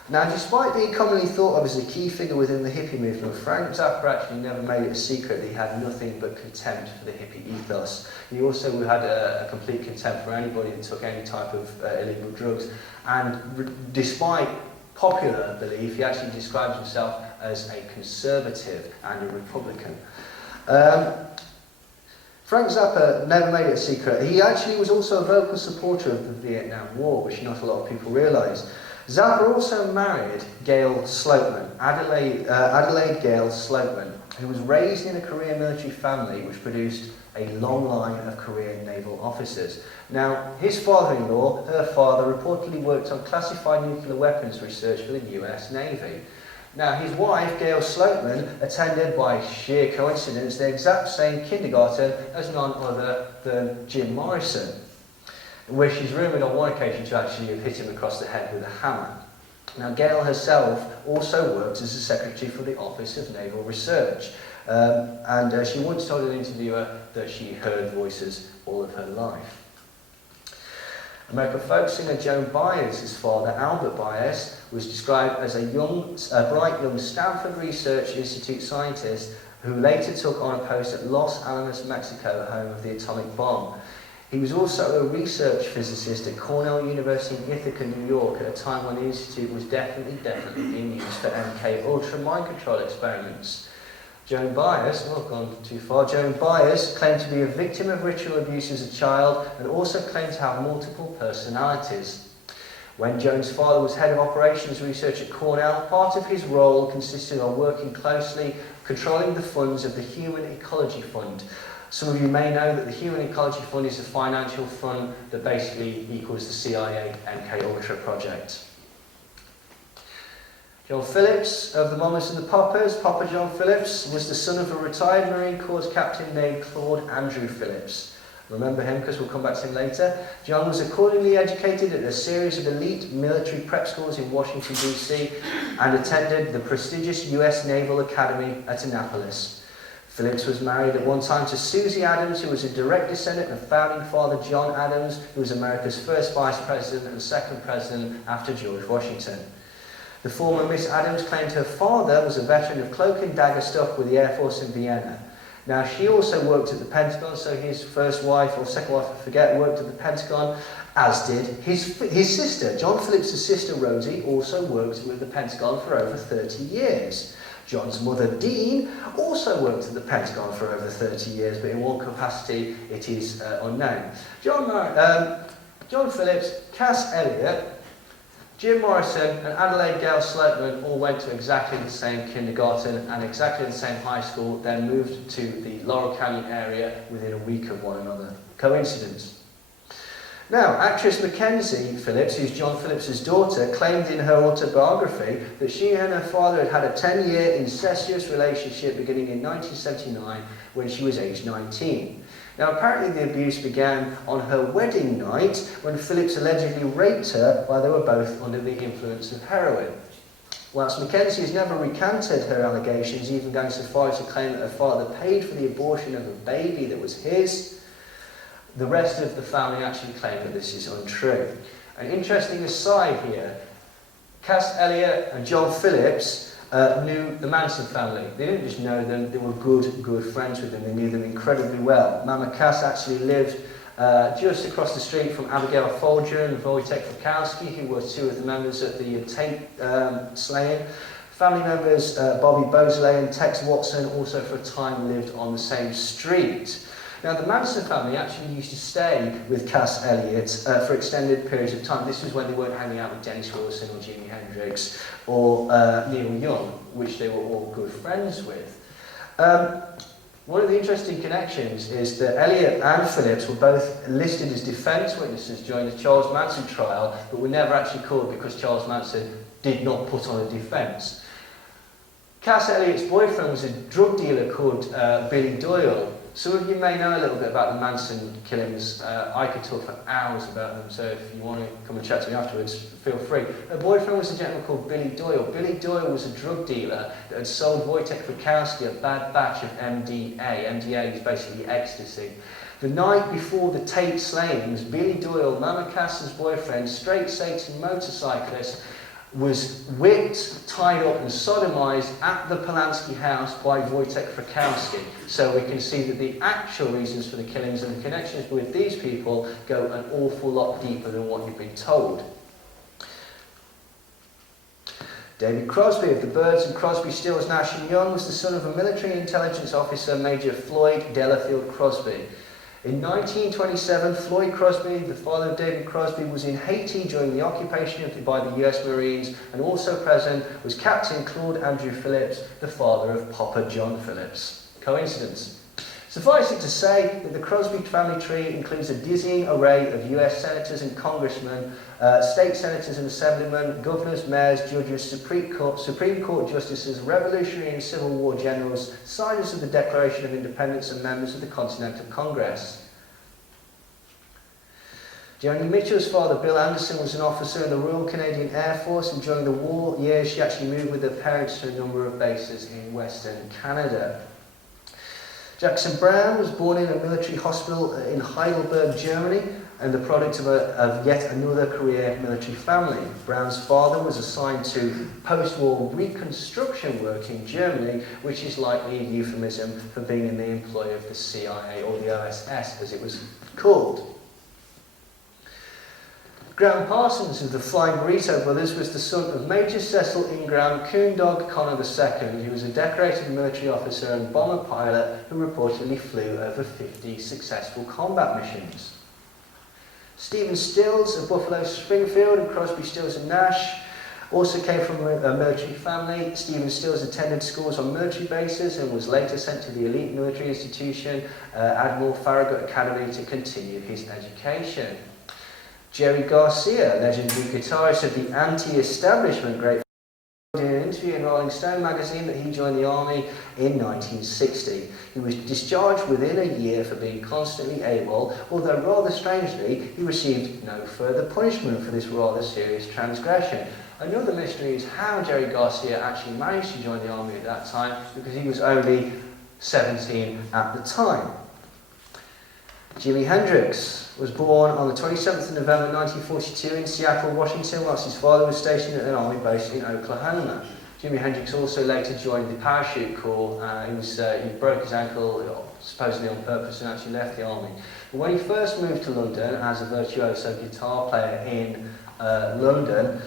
Now, despite being commonly thought of as a key figure within the hippie movement, Frank Zappa actually never made it a secret that he had nothing but contempt for the hippie ethos. He also had a complete contempt for anybody that took any type of illegal drugs, and despite popular belief, he actually describes himself as a conservative and a Republican. Frank Zappa never made it a secret. He actually was also a vocal supporter of the Vietnam War, which not a lot of people realise. Zappa also married Gail Sloatman, Adelaide Gail Sloatman, who was raised in a Korean military family which produced a long line of Korean naval officers. Now, his father-in-law, her father, reportedly worked on classified nuclear weapons research for the US Navy. Now, his wife, Gail Sloatman, attended by sheer coincidence the exact same kindergarten as none other than Jim Morrison, where she's rumoured on one occasion to actually have hit him across the head with a hammer. Now, Gail herself also worked as a secretary for the Office of Naval Research, and she once told an interviewer that she heard voices all of her life. American folk singer Joan Baez' father, Albert Baez, was described as a bright young Stanford Research Institute scientist who later took on a post at Los Alamos, Mexico, home of the atomic bomb. He was also a research physicist at Cornell University in Ithaca, New York, at a time when the institute was definitely being used for MK Ultra mind control experiments. Joan Baez, gone too far. Joan Baez claimed to be a victim of ritual abuse as a child and also claimed to have multiple personalities. When Joan's father was head of operations research at Cornell, part of his role consisted of working closely, controlling the funds of the Human Ecology Fund. Some of you may know that the Human Ecology Fund is a financial fund that basically equals the CIA MK Ultra project. John Phillips, of the Mamas and the Papas, Papa John Phillips, was the son of a retired Marine Corps captain named Claude Andrew Phillips. Remember him because we'll come back to him later. John was accordingly educated at a series of elite military prep schools in Washington, D.C. and attended the prestigious U.S. Naval Academy at Annapolis. Phillips was married at one time to Susie Adams, who was a direct descendant of founding father John Adams, who was America's first vice president and second president after George Washington. The former Miss Adams claimed her father was a veteran of cloak and dagger stuff with the Air Force in Vienna. Now, she also worked at the Pentagon, so his first wife, or second wife, I forget, worked at the Pentagon, as did his sister. John Phillips' sister, Rosie, also worked with the Pentagon for over 30 years. John's mother, Dean, also worked at the Pentagon for over 30 years, but in what capacity, it is unknown. John Phillips, Cass Elliott, Jim Morrison and Adelaide Gale Sloatman all went to exactly the same kindergarten and exactly the same high school, then moved to the Laurel Canyon area within a week of one another. Coincidence? Now, actress Mackenzie Phillips, who's John Phillips' daughter, claimed in her autobiography that she and her father had had a 10-year incestuous relationship beginning in 1979 when she was aged 19. Now, apparently the abuse began on her wedding night when Phillips allegedly raped her while they were both under the influence of heroin. Whilst Mackenzie has never recanted her allegations, even going so far as to claim that her father paid for the abortion of a baby that was his, the rest of the family actually claim that this is untrue. An interesting aside here, Cass Elliott and John Phillips knew the Manson family. They didn't just know them, they were good friends with them. They knew them incredibly well. Mama Cass actually lived just across the street from Abigail Folger and Wojtek Frykowski, who were two of the members of the Tate slaying. Family members Bobby Bosley and Tex Watson also for a time lived on the same street. Now, the Manson family actually used to stay with Cass Elliott for extended periods of time. This was when they weren't hanging out with Dennis Wilson or Jimi Hendrix or Neil Young, which they were all good friends with. One of the interesting connections is that Elliott and Phillips were both listed as defence witnesses during the Charles Manson trial, but were never actually called because Charles Manson did not put on a defence. Cass Elliott's boyfriend was a drug dealer called Billy Doyle. Some of you may know a little bit about the Manson killings. I could talk for hours about them, so if you want to come and chat to me afterwards, feel free. Her boyfriend was a gentleman called Billy Doyle. Billy Doyle was a drug dealer that had sold Wojtek Frykowski a bad batch of MDA. MDA is basically ecstasy. The night before the Tate slayings, Billy Doyle, Mama Cass's boyfriend, straight Satan motorcyclist, was whipped, tied up and sodomized at the Polanski house by Wojtek Frykowski. So we can see that the actual reasons for the killings and the connections with these people go an awful lot deeper than what you've been told. David Crosby of the Byrds and Crosby, Stills, Nash and Young was the son of a military intelligence officer, Major Floyd Delafield Crosby. In 1927, Floyd Crosby, the father of David Crosby, was in Haiti during the occupation by the US Marines, and also present was Captain Claude Andrew Phillips, the father of Papa John Phillips. Coincidence? Suffice it to say that the Crosby family tree includes a dizzying array of US senators and congressmen, state senators and assemblymen, governors, mayors, judges, Supreme Court justices, Revolutionary and Civil War generals, signers of the Declaration of Independence, and members of the Continental Congress. Joni Mitchell's father, Bill Anderson, was an officer in the Royal Canadian Air Force, and during the war years she actually moved with her parents to a number of bases in Western Canada. Jackson Brown was born in a military hospital in Heidelberg, Germany, and the product of yet another career military family. Brown's father was assigned to post-war reconstruction work in Germany, which is likely a euphemism for being in the employ of the CIA, or the OSS as it was called. Graham Parsons of the Flying Burrito Brothers was the son of Major Cecil Ingram Coondog Connor II. He was a decorated military officer and bomber pilot who reportedly flew over 50 successful combat missions. Stephen Stills of Buffalo Springfield and Crosby, Stills and Nash also came from a military family. Stephen Stills attended schools on military bases and was later sent to the elite military institution, Admiral Farragut Academy, to continue his education. Jerry Garcia, legendary guitarist of the anti-establishment Grateful In an interview in Rolling Stone magazine that he joined the army in 1960. He was discharged within a year for being constantly AWOL, although rather strangely he received no further punishment for this rather serious transgression. Another mystery is how Jerry Garcia actually managed to join the army at that time, because he was only 17 at the time. Jimi Hendrix was born on the 27th of November 1942 in Seattle, Washington, whilst his father was stationed at an army base in Oklahoma. Jimi Hendrix also later joined the parachute corps. He broke his ankle, supposedly on purpose, and actually left the army. But when he first moved to London as a virtuoso guitar player in London,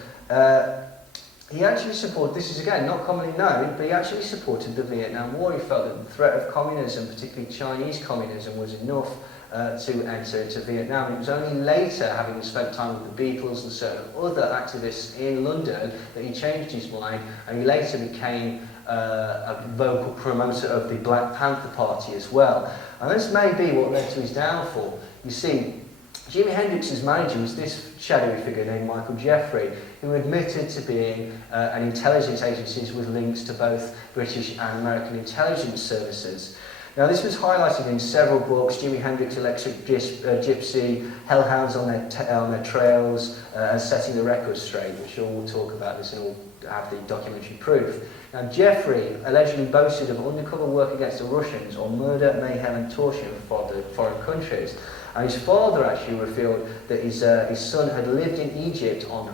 he actually supported, this is again not commonly known, but he actually supported the Vietnam War. He felt that the threat of communism, particularly Chinese communism, was enough to enter into Vietnam. It was only later, having spent time with the Beatles and certain other activists in London, that he changed his mind, and he later became a vocal promoter of the Black Panther Party as well. And this may be what led to his downfall. You see, Jimi Hendrix's manager was this shadowy figure named Michael Jeffrey, who admitted to being an intelligence agency with links to both British and American intelligence services. Now, this was highlighted in several books: Jimi Hendrix, Electric Gypsy, Hellhounds on their Trails, and Setting the Record Straight, which all will talk about this and all have the documentary proof. Now, Jeffrey allegedly boasted of undercover work against the Russians on murder, mayhem and torture for the foreign countries. And his father actually revealed that his son had lived in Egypt on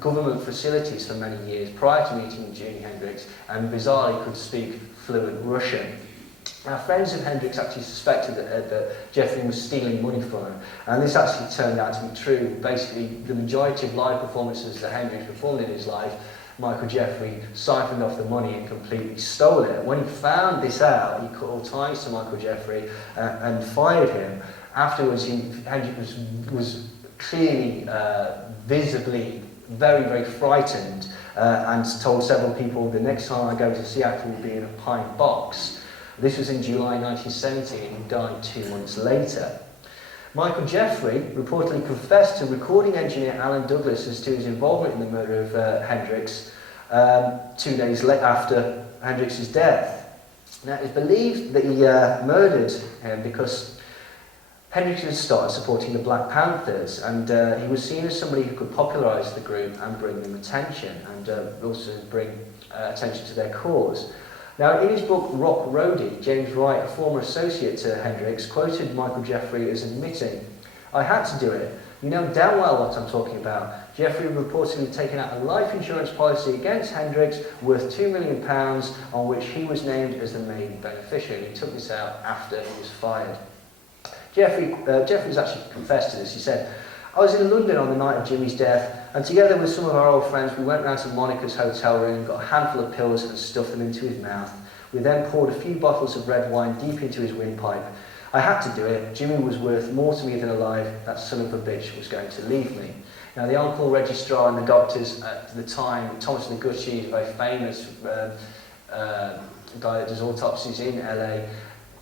government facilities for many years prior to meeting Jimi Hendrix, and bizarrely could speak fluent Russian. Now, friends of Hendrix actually suspected that Jeffrey was stealing money from him, and this actually turned out to be true. Basically, the majority of live performances that Hendrix performed in his life, Michael Jeffrey siphoned off the money and completely stole it. When he found this out, he cut all ties to Michael Jeffrey and fired him. Afterwards, Hendrix was clearly, visibly, very, very frightened, and told several people, the next time I go to Seattle will be in a pine box. This was in July 1970, and he died 2 months later. Michael Jeffrey reportedly confessed to recording engineer Alan Douglas as to his involvement in the murder of Hendrix 2 days after Hendrix's death. Now, it's believed that he murdered him because Hendrix had started supporting the Black Panthers, and he was seen as somebody who could popularise the group and bring them attention, and also bring attention to their cause. Now, in his book Rock Roadie, James Wright, a former associate to Hendrix, quoted Michael Jeffrey as admitting, "I had to do it. You know damn well what I'm talking about." Jeffrey reportedly taken out a life insurance policy against Hendrix worth £2 million, on which he was named as the main beneficiary. He took this out after he was fired. Jeffrey's actually confessed to this. He said, "I was in London on the night of Jimmy's death, and together with some of our old friends, we went round to Monica's hotel room, got a handful of pills and stuffed them into his mouth. We then poured a few bottles of red wine deep into his windpipe. I had to do it. Jimmy was worth more to me than alive. That son of a bitch was going to leave me." Now, the on-call registrar and the doctors at the time, Thomas Noguchi, a very famous guy that does autopsies in LA,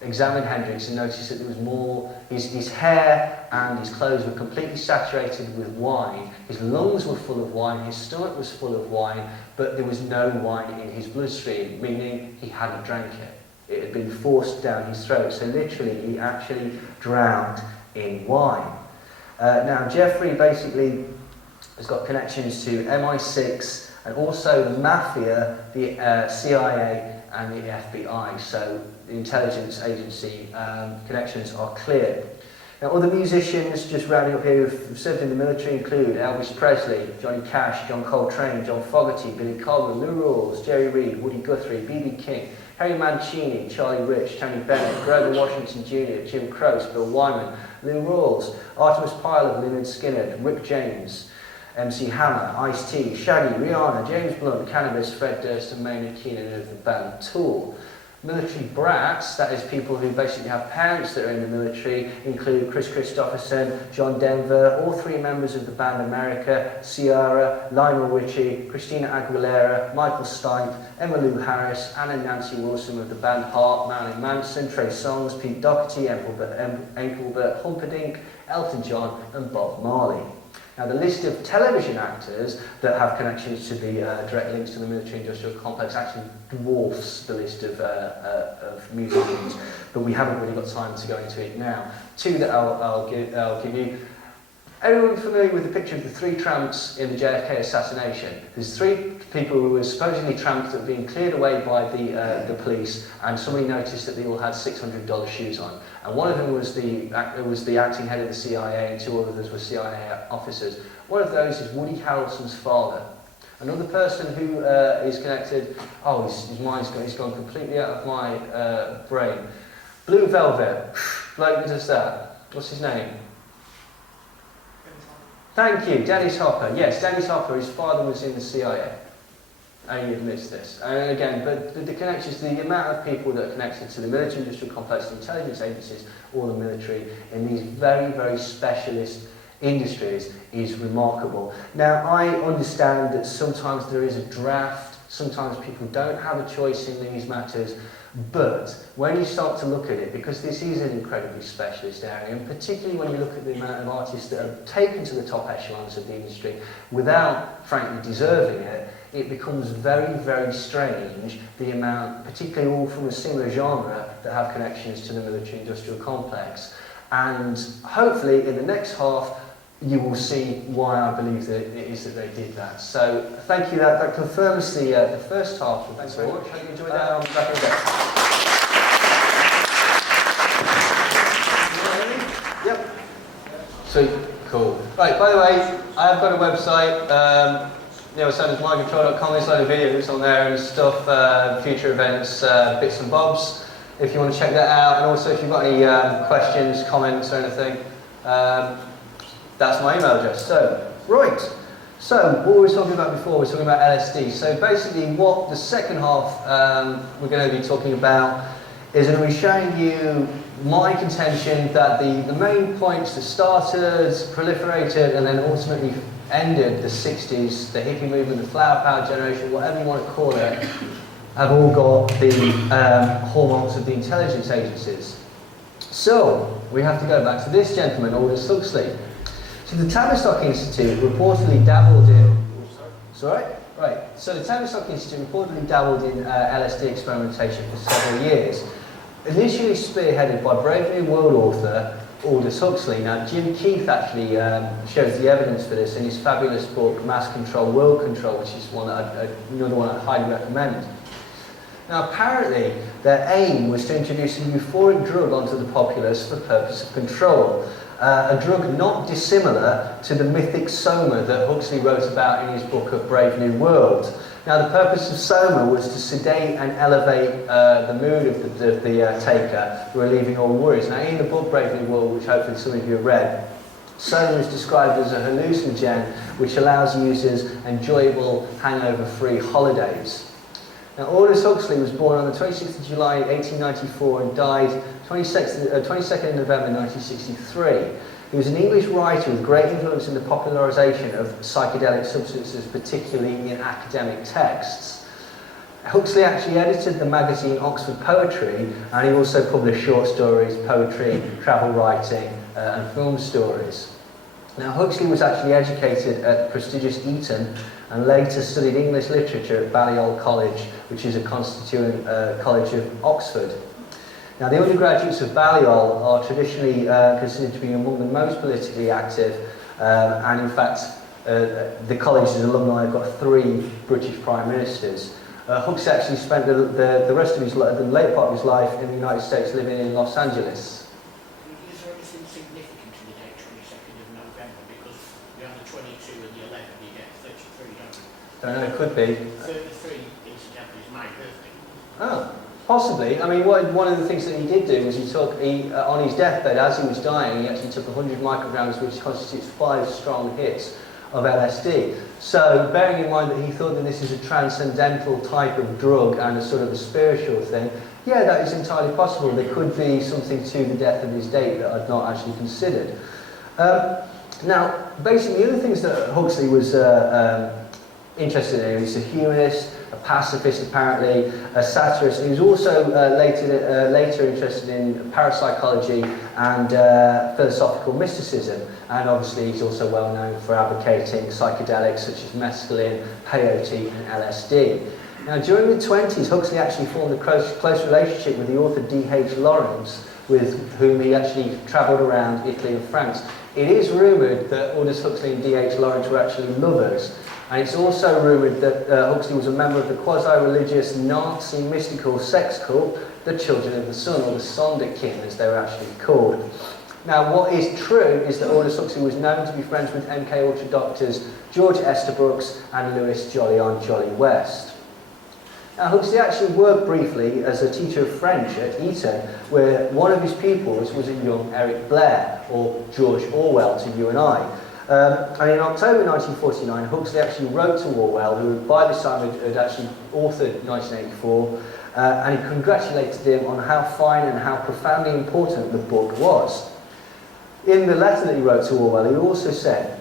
examined Hendrix and noticed that there was more, his hair and his clothes were completely saturated with wine. His lungs were full of wine, his stomach was full of wine, but there was no wine in his bloodstream, meaning he hadn't drank it. It had been forced down his throat, so literally he actually drowned in wine. Now, Jeffrey basically has got connections to MI6 and also the Mafia, the CIA and the FBI, so the intelligence agency connections are clear. Now, other musicians, just rounding up here, who've served in the military include Elvis Presley, Johnny Cash, John Coltrane, John Fogerty, Billy Cobham, Lou Rawls, Jerry Reed, Woody Guthrie, B.B. King, Harry Mancini, Charlie Rich, Tony Bennett, Grover Washington Jr., Jim Croce, Bill Wyman, Lou Rawls, Artemis Pyle of Lynyrd Skynyrd, Rick James, MC Hammer, Ice-T, Shaggy, Rihanna, James Blunt, Cannabis, Fred Durst and Maynard Keenan of the band Tool. Military brats, that is people who basically have parents that are in the military, include Chris Christopherson, John Denver, all three members of the band America, Ciara, Lionel Richie, Christina Aguilera, Michael Stipe, Emmylou Harris, Anna and Nancy Wilson of the band Heart, Marilyn Manson, Trey Songz, Pete Doherty, Engelbert Humperdinck, Elton John and Bob Marley. Now, the list of television actors that have connections to the direct links to the military-industrial complex actually dwarfs the list of musicians, but we haven't really got time to go into it now. Two that I'll give you. Everyone familiar with the picture of the three tramps in the JFK assassination? There's three people who were supposedly tramps that were being cleared away by the police, and somebody noticed that they all had $600 shoes on. And one of them was the acting head of the CIA, and two others were CIA officers. One of those is Woody Harrelson's father. Another person who is connected, his mind's gone completely out of my brain. Blue Velvet, bloke who does that. What's his name? Thank you, Dennis Hopper. Yes, Dennis Hopper, his father was in the CIA. And he admits this. And again, but the connections, the amount of people that are connected to the military-industrial complex, the intelligence agencies, or the military in these very, very specialist industries is remarkable. Now, I understand that sometimes there is a draft, sometimes people don't have a choice in these matters, but when you start to look at it, because this is an incredibly specialist area, and particularly when you look at the amount of artists that are taken to the top echelons of the industry without, frankly, deserving it, it becomes very, very strange the amount, particularly all from a similar genre, that have connections to the military-industrial complex. And hopefully, in the next half, you will see why I believe that it is that they did that. So, thank you. That confirms the first half. Thanks very much. Hope you enjoyed that. Back in a bit. Yep. Sweet. Cool. Right, by the way, I've got a website, neilsandersmindcontrol.com. There's a lot of videos on there and stuff, future events, bits and bobs, if you want to check that out. And also, if you've got any questions, comments, or anything, that's my email address. So, right. So, what were we talking about before? We were talking about LSD. So, basically, what the second half we're going to be talking about is going to be showing you my contention that the main points that started, proliferated, and then ultimately ended the 60s, the hippie movement, the flower power generation, whatever you want to call it, have all got the hallmarks of the intelligence agencies. So, we have to go back to this gentleman, Aldous Huxley. So the Tavistock Institute reportedly dabbled in... Sorry? Right. So the Tavistock Institute reportedly dabbled in LSD experimentation for several years. Initially spearheaded by brave New World author Aldous Huxley. Now, Jim Keith actually shows the evidence for this in his fabulous book, Mass Control, World Control, which is another one I'd highly recommend. Now, apparently, their aim was to introduce a euphoric drug onto the populace for the purpose of control. A drug not dissimilar to the mythic soma that Huxley wrote about in his book of Brave New World. Now, the purpose of soma was to sedate and elevate the mood of the taker, relieving all worries. Now, in the book Brave New World, which hopefully some of you have read, soma is described as a hallucinogen which allows users enjoyable, hangover-free holidays. Now, Aldous Huxley was born on the 26th of July 1894 and died 22nd of November 1963. He was an English writer with great influence in the popularisation of psychedelic substances, particularly in academic texts. Huxley actually edited the magazine Oxford Poetry, and he also published short stories, poetry, travel writing, and film stories. Now, Huxley was actually educated at prestigious Eton and later studied English literature at Balliol College, which is a constituent college of Oxford. Now, the undergraduates of Balliol are traditionally considered to be among the most politically active, and in fact, the college's alumni have got 3 British Prime Ministers. Huxley actually spent the rest of his life, the later part of his life in the United States, living in Los Angeles. Is there anything significant in the date 22nd of November? Because we have the 22 and the 11, you get 33, don't you? Don't know, it could be. 33, incidentally, is my birthday. Oh. Possibly. I mean, one of the things that he did do was on his deathbed, as he was dying, he actually took 100 micrograms, which constitutes 5 strong hits of LSD. So, bearing in mind that he thought that this is a transcendental type of drug and a sort of a spiritual thing, yeah, that is entirely possible. There could be something to the death of his date that I'd not actually considered. Now, basically, the other things that Huxley was interested in, he's a humanist, a pacifist apparently, a satirist. He was also later interested in parapsychology and philosophical mysticism, and obviously he's also well known for advocating psychedelics such as mescaline, peyote and LSD. Now during the 20s, Huxley actually formed a close relationship with the author D.H. Lawrence, with whom he actually travelled around Italy and France. It is rumoured that Aldous Huxley and D.H. Lawrence were actually lovers, and it's also rumoured that Huxley was a member of the quasi-religious Nazi mystical sex cult, the Children of the Sun, or the Sonderkind as they were actually called. Now what is true is that Aldous Huxley was known to be friends with MK Ultra doctors George Estabrooks and Louis Jolly on Jolly West. Now Huxley actually worked briefly as a teacher of French at Eton, where one of his pupils was a young Eric Blair, or George Orwell to you and I. And in October 1949, Huxley actually wrote to Orwell, who by this time had actually authored 1984, and he congratulated him on how fine and how profoundly important the book was. In the letter that he wrote to Orwell, he also said,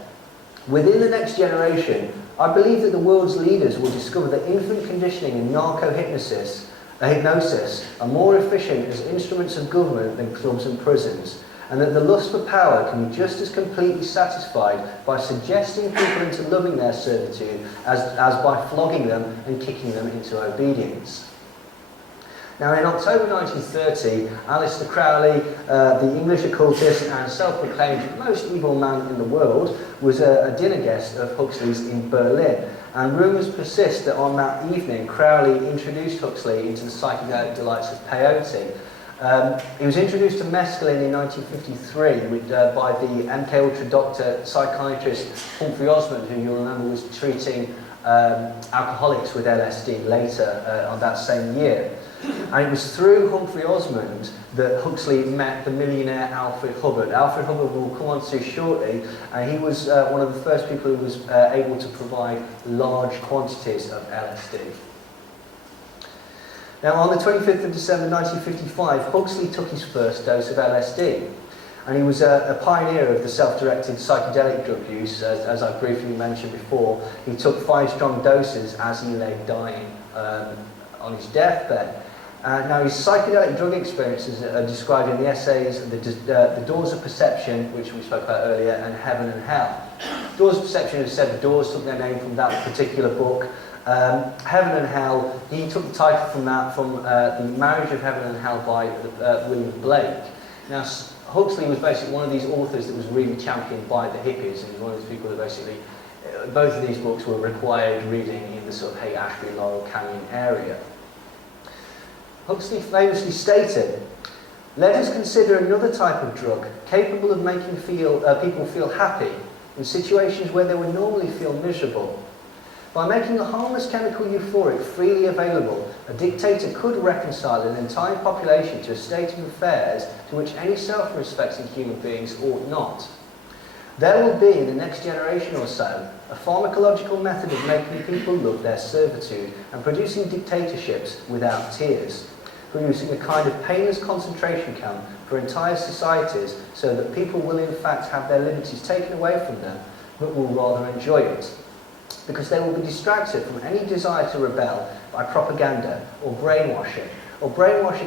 "Within the next generation, I believe that the world's leaders will discover that infant conditioning and narco-hypnosis are more efficient as instruments of government than clubs and prisons, and that the lust for power can be just as completely satisfied by suggesting people into loving their servitude as by flogging them and kicking them into obedience." Now in October 1930, Aleister Crowley, the English occultist and self-proclaimed most evil man in the world, was a dinner guest of Huxley's in Berlin. And rumours persist that on that evening, Crowley introduced Huxley into the psychedelic delights of peyote. He was introduced to mescaline in 1953 by the MK Ultra doctor, psychiatrist Humphrey Osmond, who you'll remember was treating alcoholics with LSD later on that same year. And it was through Humphrey Osmond that Huxley met the millionaire Alfred Hubbard. Alfred Hubbard we'll come on to shortly, and he was one of the first people who was able to provide large quantities of LSD. Now on the 25th of December 1955, Huxley took his first dose of LSD, and he was a pioneer of the self-directed psychedelic drug use. As I briefly mentioned before, he took 5 strong doses as he lay dying on his deathbed. Now his psychedelic drug experiences are described in the essays The Doors of Perception, which we spoke about earlier, and Heaven and Hell. Doors of Perception, as I said, the doors took their name from that particular book. Heaven and Hell, he took the title from that, from The Marriage of Heaven and Hell by William Blake. Now Huxley was basically one of these authors that was really championed by the hippies, and he was one of those people that basically, both of these books were required reading in the sort of Haight-Ashbury, Laurel Canyon area. Huxley famously stated, "Let us consider another type of drug capable of making people feel happy in situations where they would normally feel miserable. By making a harmless chemical euphoric freely available, a dictator could reconcile an entire population to a state of affairs to which any self-respecting human beings ought not. There will be, in the next generation or so, a pharmacological method of making people love their servitude and producing dictatorships without tears, producing a kind of painless concentration camp for entire societies so that people will in fact have their liberties taken away from them, but will rather enjoy it, because they will be distracted from any desire to rebel by propaganda or brainwashing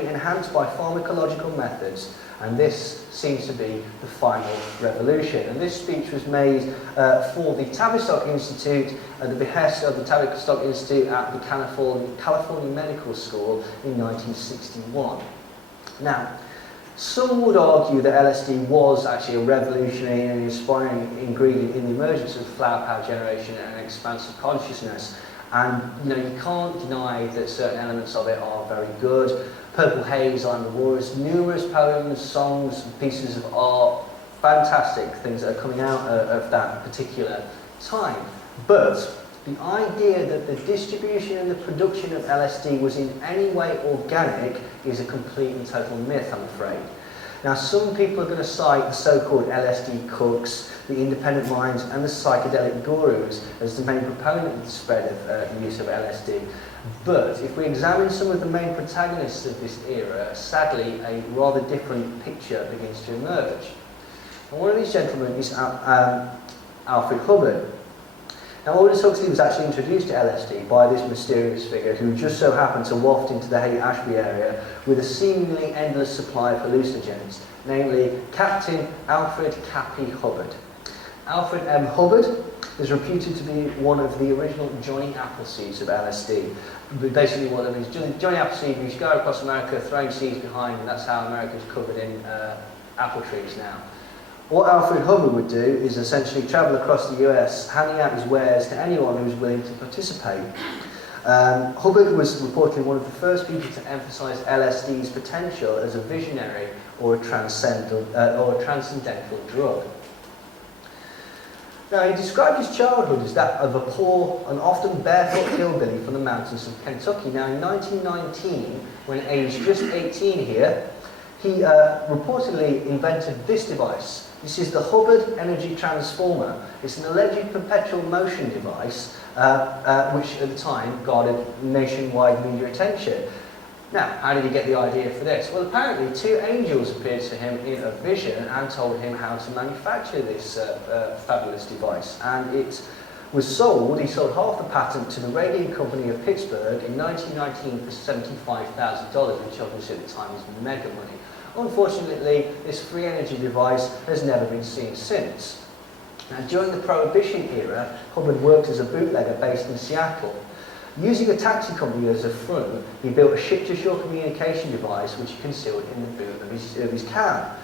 enhanced by pharmacological methods, and this seems to be the final revolution." And this speech was made for the Tavistock Institute at the behest of the Tavistock Institute at the California Medical School in 1961. Now, some would argue that LSD was actually a revolutionary and inspiring ingredient in the emergence of flower power generation and expansive consciousness. And you can't deny that certain elements of it are very good. Purple Haze, I'm the Walrus, numerous poems, songs, pieces of art, fantastic things that are coming out of that particular time. But the idea that the distribution and the production of LSD was in any way organic is a complete and total myth, I'm afraid. Now, some people are going to cite the so-called LSD cooks, the independent minds, and the psychedelic gurus as the main proponent of the spread of the use of LSD. But if we examine some of the main protagonists of this era, sadly, a rather different picture begins to emerge. And one of these gentlemen is Alfred Hubbard. Now, Aldous Huxley was actually introduced to LSD by this mysterious figure who just so happened to waft into the Haight-Ashbury area with a seemingly endless supply of hallucinogens, namely Captain Alfred Cappy Hubbard. Alfred M. Hubbard is reputed to be one of the original Johnny Appleseeds of LSD. But basically what it means, Johnny Appleseed, you go across America throwing seeds behind, and that's how America's covered in apple trees now. What Alfred Hubbard would do is essentially travel across the US, handing out his wares to anyone who was willing to participate. Hubbard was reportedly one of the first people to emphasize LSD's potential as a visionary or a transcendental drug. Now, he described his childhood as that of a poor and often barefoot hillbilly from the mountains of Kentucky. Now, in 1919, when aged just 18 here, he reportedly invented this device. This is the Hubbard Energy Transformer. It's an alleged perpetual motion device, which at the time garnered nationwide media attention. Now, how did he get the idea for this? Well, apparently 2 angels appeared to him in a vision and told him how to manufacture this fabulous device. And it was sold, he sold half the patent to the Radiant Company of Pittsburgh in 1919 for $75,000, which obviously at the time was mega money. Unfortunately, this free energy device has never been seen since. Now, during the Prohibition era, Hubbard worked as a bootlegger based in Seattle. Using a taxi company as a front, he built a ship-to-shore communication device which he concealed in the boot of his cab.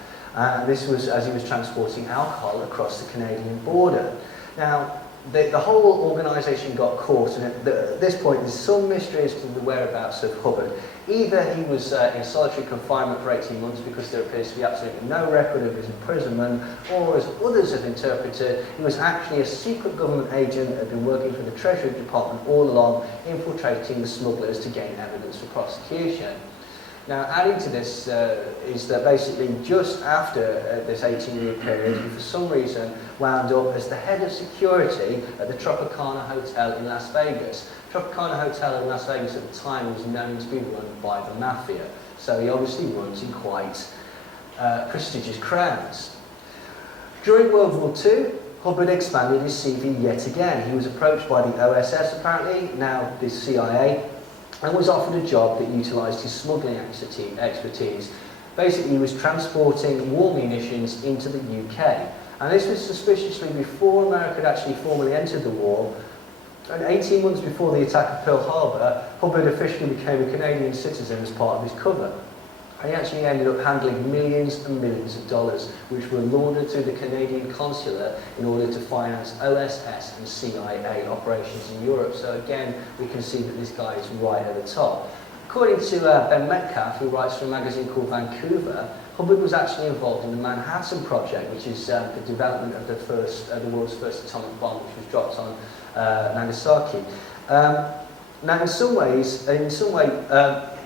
This was as he was transporting alcohol across the Canadian border. Now, the whole organisation got caught, and at this point there's some mystery as to the whereabouts of Hubbard. Either he was in solitary confinement for 18 months because there appears to be absolutely no record of his imprisonment, or as others have interpreted, he was actually a secret government agent that had been working for the Treasury Department all along, infiltrating the smugglers to gain evidence for prosecution. Now, adding to this is that basically just after this 18-year period, he for some reason wound up as the head of security at the Tropicana Hotel in Las Vegas. Tropicana Hotel in Las Vegas at the time was known to be run by the mafia, so he obviously runs in quite prestigious crowds. During World War II, Hubbard expanded his CV yet again. He was approached by the OSS apparently, now the CIA, and was offered a job that utilised his smuggling expertise. Basically, he was transporting war munitions into the UK. And this was suspiciously before America had actually formally entered the war. And 18 months before the attack of Pearl Harbor, Hubbard officially became a Canadian citizen as part of his cover. And he actually ended up handling millions and millions of dollars, which were laundered through the Canadian consulate in order to finance OSS and CIA operations in Europe. So again, we can see that this guy is right at the top. According to Ben Metcalf, who writes for a magazine called Vancouver, Hubbard was actually involved in the Manhattan Project, which is the development of the world's first atomic bomb, which was dropped on Nagasaki. Now, in some way,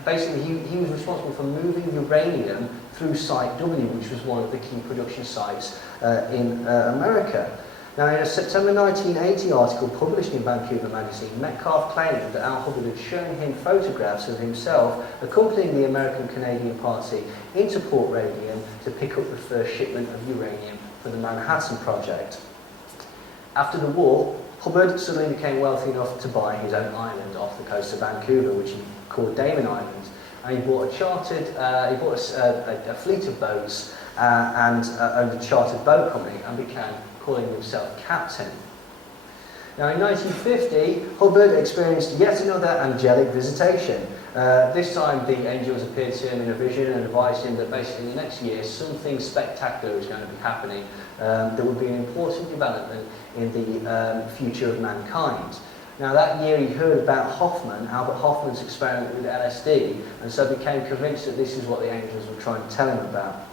basically, he was responsible for moving uranium through Site W, which was one of the key production sites in America. Now, in a September 1980 article published in Vancouver magazine, Metcalf claimed that Al Hubbard had shown him photographs of himself accompanying the American-Canadian party into Port Radium to pick up the first shipment of uranium for the Manhattan Project. After the war, Hubbard suddenly became wealthy enough to buy his own island off the coast of Vancouver, which he called Damon Island, and he bought a fleet of boats and owned a chartered boat company and began calling himself captain. Now, in 1950, Hubbard experienced yet another angelic visitation. This time, the angels appeared to him in a vision and advised him that basically in the next year, something spectacular was going to be happening that would be an important development in the future of mankind. Now, that year he heard about Albert Hoffman's experiment with LSD, and so became convinced that this is what the angels were trying to tell him about.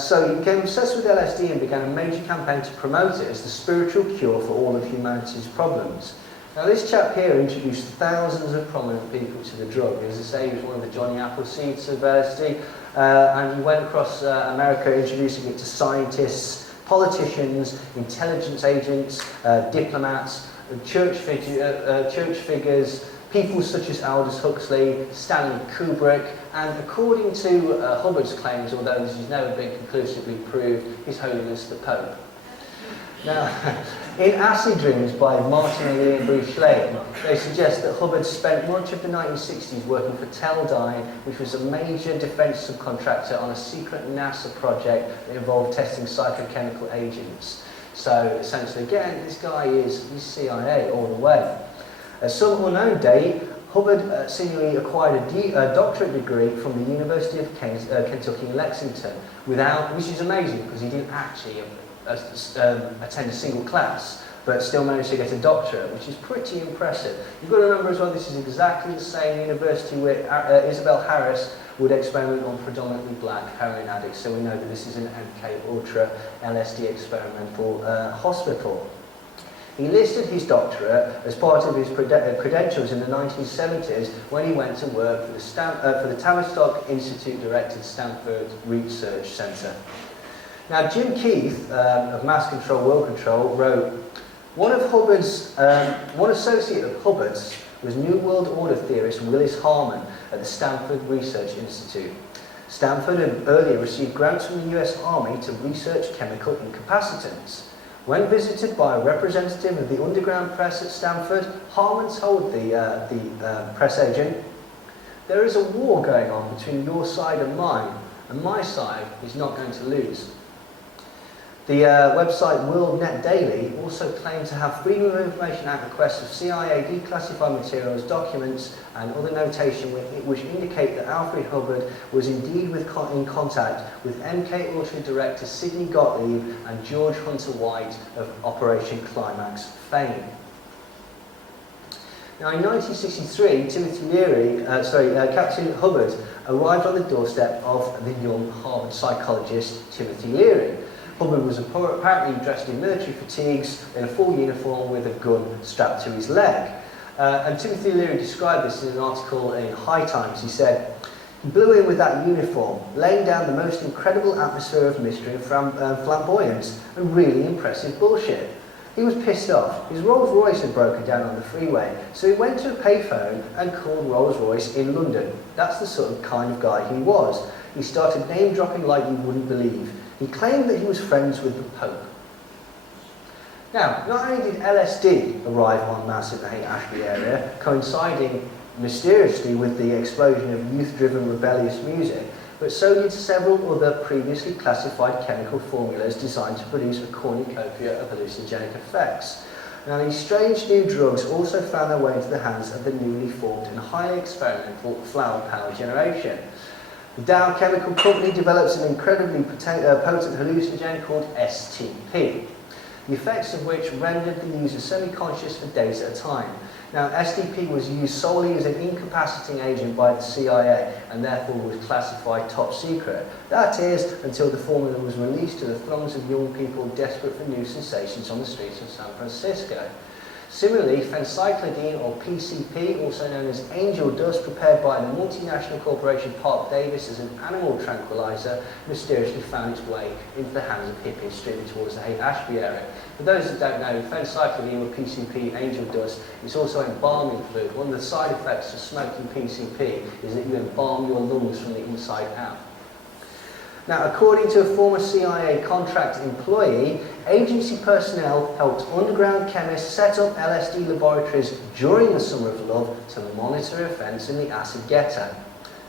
So he became obsessed with LSD and began a major campaign to promote it as the spiritual cure for all of humanity's problems. Now, this chap here introduced thousands of prominent people to the drug. As I say, he was one of the Johnny Appleseeds of LSD, and he went across America introducing it to scientists, politicians, intelligence agents, diplomats, church figures, people such as Aldous Huxley, Stanley Kubrick, and according to Hubbard's claims, although this has never been conclusively proved, His Holiness the Pope. Now, in Acid Dreams by Martinelli and Bruce Schlein, they suggest that Hubbard spent much of the 1960s working for Teledyne, which was a major defense subcontractor on a secret NASA project that involved testing psychochemical agents. So essentially, again, this guy is CIA all the way. At some unknown date, Hubbard seemingly acquired a doctorate degree from the University of Kentucky in Lexington, which is amazing because he didn't actually attend a single class, but still managed to get a doctorate, which is pretty impressive. You've got to remember as well, this is exactly the same university where Isabel Harris would experiment on predominantly black heroin addicts, so we know that this is an MK Ultra LSD experimental hospital. He listed his doctorate as part of his credentials in the 1970s when he went to work for the Tavistock Institute-directed Stanford Research Center. Now, Jim Keith of Mass Control, Will Control wrote, one associate of Hubbard's was New World Order theorist Willis Harman at the Stanford Research Institute. Stanford had earlier received grants from the US Army to research chemical incapacitants. When visited by a representative of the underground press at Stanford, Harman told the press agent, "There is a war going on between your side and mine, and my side is not going to lose." The website World Net Daily also claimed to have Freedom of Information Act requests of CIA declassified materials, documents, and other notation which indicate that Alfred Hubbard was indeed in contact with MK Ultra director Sidney Gottlieb and George Hunter White of Operation Climax fame. Now, in 1963, Captain Hubbard arrived on the doorstep of the young Harvard psychologist Timothy Leary. Hubbard was apparently dressed in military fatigues in a full uniform with a gun strapped to his leg. And Timothy Leary described this in an article in High Times. He said, "He blew in with that uniform, laying down the most incredible atmosphere of mystery and flamboyance and really impressive bullshit. He was pissed off. His Rolls Royce had broken down on the freeway, so he went to a payphone and called Rolls Royce in London. That's the sort of kind of guy he was. He started name dropping like you wouldn't believe. He claimed that he was friends with the Pope." Now, not only did LSD arrive en masse in the Haight-Ashbury area, coinciding mysteriously with the explosion of youth-driven rebellious music, but so did several other previously classified chemical formulas designed to produce a cornucopia of hallucinogenic effects. Now, these strange new drugs also found their way into the hands of the newly formed and highly experimental flower power generation. The Dow Chemical Company develops an incredibly potent hallucinogen called STP, the effects of which rendered the user semi-conscious for days at a time. Now, STP was used solely as an incapacitating agent by the CIA and therefore was classified top secret. That is, until the formula was released to the throngs of young people desperate for new sensations on the streets of San Francisco. Similarly, phencyclidine, or PCP, also known as angel dust, prepared by the multinational corporation Park Davis as an animal tranquilizer, mysteriously found its way into the hands of hippies streaming towards the Haight-Ashbury area. For those that don't know, phencyclidine, or PCP, angel dust, is also embalming fluid. One of the side effects of smoking PCP is that you embalm your lungs from the inside out. Now, according to a former CIA contract employee, agency personnel helped underground chemists set up LSD laboratories during the Summer of Love to monitor events in the acid ghetto.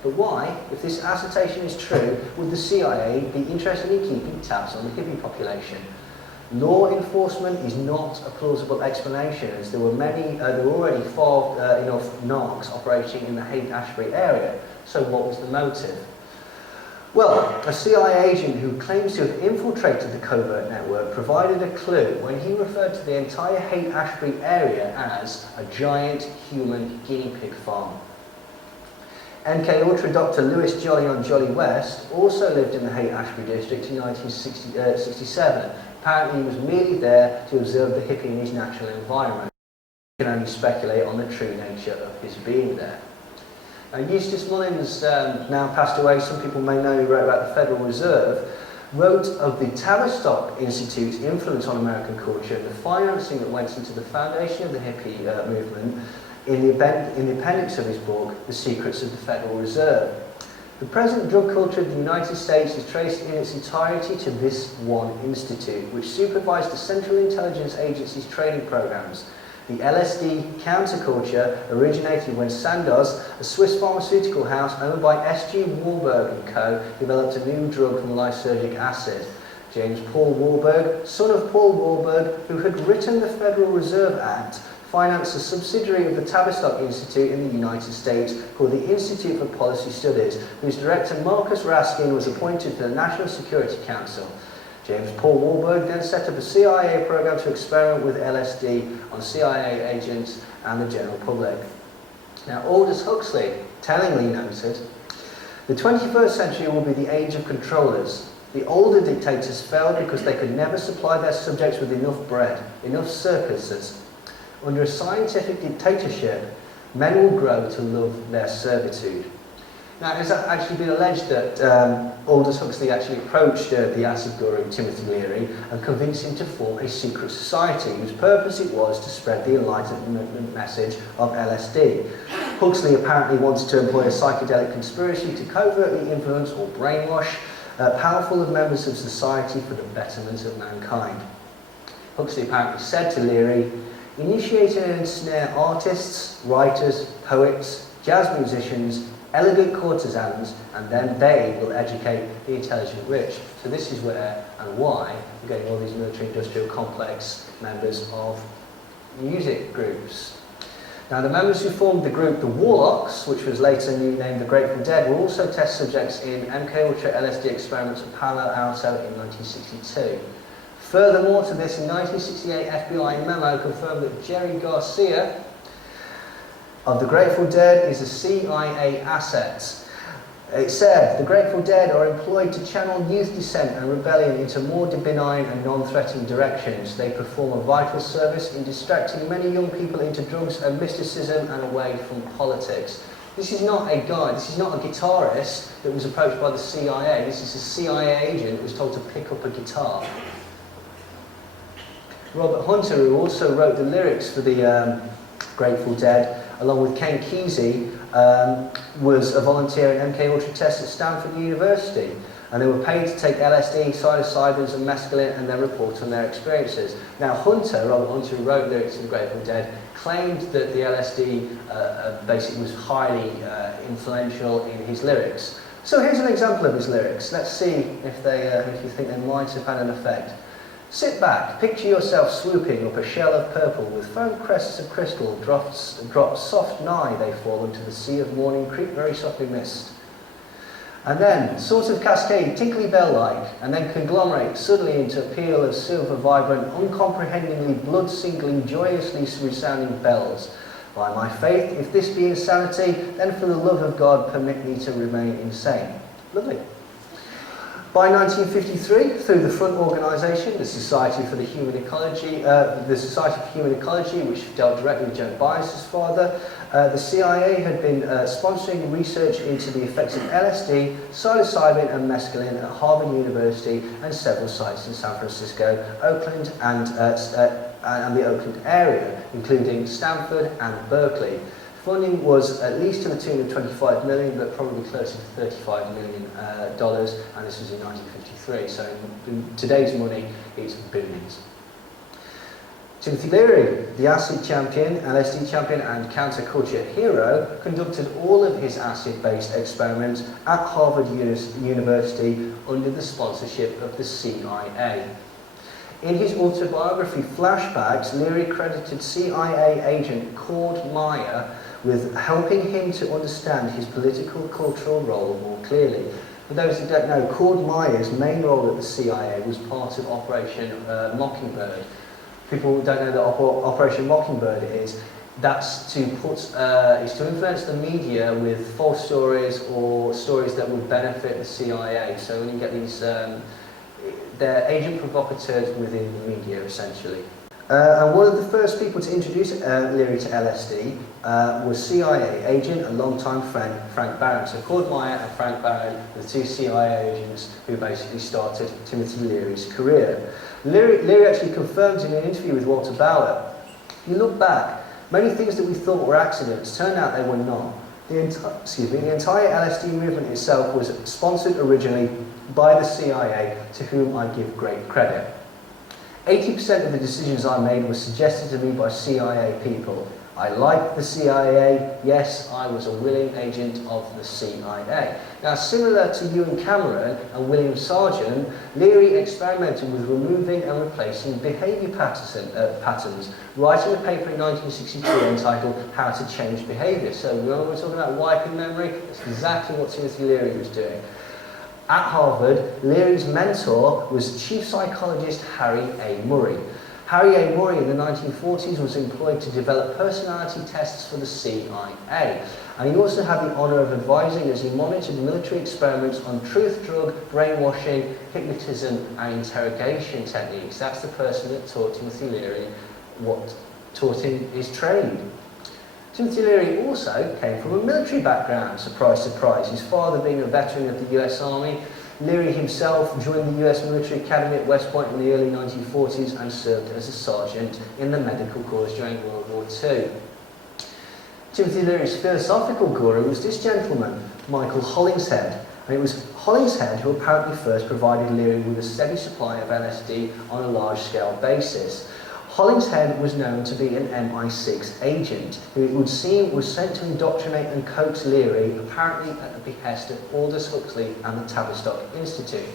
But why, if this assertion is true, would the CIA be interested in keeping tabs on the hippie population? Law enforcement is not a plausible explanation, as there were already far enough narcs operating in the Haight-Ashbury area. So what was the motive? Well, a CIA agent who claims to have infiltrated the covert network provided a clue when he referred to the entire Haight-Ashbury area as a giant human guinea pig farm. MK Ultra Dr. Lewis Jolly on Jolly West also lived in the Haight-Ashbury district in 1967. Apparently he was merely there to observe the hippie in his natural environment. We can only speculate on the true nature of his being there. Eustace Mullins, now passed away, some people may know he wrote about the Federal Reserve, wrote of the Tavistock Institute's influence on American culture and the financing that went into the foundation of the hippie movement in the appendix of his book, The Secrets of the Federal Reserve. The present drug culture of the United States is traced in its entirety to this one institute, which supervised the Central Intelligence Agency's training programs. The LSD counterculture originated when Sandoz, a Swiss pharmaceutical house owned by S.G. Warburg & Co., developed a new drug from lysergic acid. James Paul Warburg, son of Paul Warburg, who had written the Federal Reserve Act, financed a subsidiary of the Tavistock Institute in the United States called the Institute for Policy Studies, whose director Marcus Raskin was appointed to the National Security Council. James Paul Warburg then set up a CIA program to experiment with LSD on CIA agents and the general public. Now, Aldous Huxley tellingly noted, "The 21st century will be the age of controllers. The older dictators failed because they could never supply their subjects with enough bread, enough circuses. Under a scientific dictatorship, men will grow to love their servitude." Now, it's actually been alleged that Aldous Huxley actually approached the acid guru Timothy Leary and convinced him to form a secret society whose purpose it was to spread the Enlightenment message of LSD. Huxley apparently wanted to employ a psychedelic conspiracy to covertly influence or brainwash powerful members of society for the betterment of mankind. Huxley apparently said to Leary, "Initiate and ensnare artists, writers, poets, jazz musicians, elegant courtesans, and then they will educate the intelligent rich." So this is where and why we're getting all these military-industrial complex members of music groups. Now, the members who formed the group, the Warlocks, which was later named the Grateful Dead, were also test subjects in MK Ultra LSD experiments at Palo Alto in 1962. Furthermore to this, in 1968 FBI memo confirmed that Jerry Garcia of the Grateful Dead is a CIA asset. It said, "The Grateful Dead are employed to channel youth dissent and rebellion into more benign and non-threatening directions. They perform a vital service in distracting many young people into drugs and mysticism and away from politics." This is not a guy, this is not a guitarist that was approached by the CIA. This is a CIA agent that was told to pick up a guitar. Robert Hunter, who also wrote the lyrics for the Grateful Dead, along with Ken Kesey, was a volunteer in MK Ultra tests at Stanford University, and they were paid to take LSD, psilocybins and mescaline and then report on their experiences. Now Hunter, Robert Hunter, who wrote lyrics to the Grateful Dead, claimed that the LSD basically was highly influential in his lyrics. So here's an example of his lyrics. Let's see if you think they might have had an effect. "Sit back, picture yourself swooping up a shell of purple with foam crests of crystal, drops soft nigh they fall into the sea of morning, creep very softly mist. And then, sort of cascade, tinkly bell-like, and then conglomerate suddenly into a peal of silver, vibrant, uncomprehendingly blood-singling, joyously resounding bells. By my faith, if this be insanity, then for the love of God, permit me to remain insane." Lovely. By 1953, through the front organisation, the Society for Human Ecology, which dealt directly with Joan Baez's father, the CIA had been sponsoring research into the effects of LSD, psilocybin and mescaline at Harvard University and several sites in San Francisco, Oakland and the Oakland area, including Stanford and Berkeley. Funding was at least to the tune of 25 million, but probably closer to $35 million, and this was in 1953, so in today's money, it's billions. Timothy Leary, the acid champion, LSD champion, and counterculture hero, conducted all of his acid-based experiments at Harvard University under the sponsorship of the CIA. In his autobiography, Flashbacks, Leary credited CIA agent Cord Meyer with helping him to understand his political cultural role more clearly. For those who don't know, Cord Meyer's main role at the CIA was part of Operation Mockingbird. People who don't know that Operation Mockingbird is to influence the media with false stories or stories that would benefit the CIA. So when you get these, they're agent provocateurs within the media, essentially. And one of the first people to introduce Leary to LSD was CIA agent and longtime friend Frank Barron. So Cord Meyer and Frank Barron were the two CIA agents who basically started Timothy Leary's career. Leary actually confirmed in an interview with Walter Bauer, "You look back, many things that we thought were accidents turned out they were not. The entire LSD movement itself was sponsored originally by the CIA, to whom I give great credit. 80% of the decisions I made were suggested to me by CIA people. I liked the CIA. Yes, I was a willing agent of the CIA. Now, similar to Ewan Cameron and William Sargent, Leary experimented with removing and replacing behaviour patterns, writing a paper in 1963 entitled How to Change Behaviour. So, remember we're talking about wiping memory? That's exactly what Timothy Leary was doing. At Harvard, Leary's mentor was chief psychologist Harry A. Murray. Harry A. Murray in the 1940s was employed to develop personality tests for the CIA. And he also had the honour of advising as he monitored military experiments on truth drug, brainwashing, hypnotism and interrogation techniques. That's the person that taught Timothy Leary what taught him his trade. Timothy Leary also came from a military background, surprise, surprise. His father being a veteran of the US Army. Leary himself joined the US Military Academy at West Point in the early 1940s and served as a sergeant in the medical corps during World War II. Timothy Leary's philosophical guru was this gentleman, Michael Hollingshead. And it was Hollingshead who apparently first provided Leary with a steady supply of LSD on a large-scale basis. Hollingshead was known to be an MI6 agent who it would seem was sent to indoctrinate and coax Leary, apparently at the behest of Aldous Huxley and the Tavistock Institute.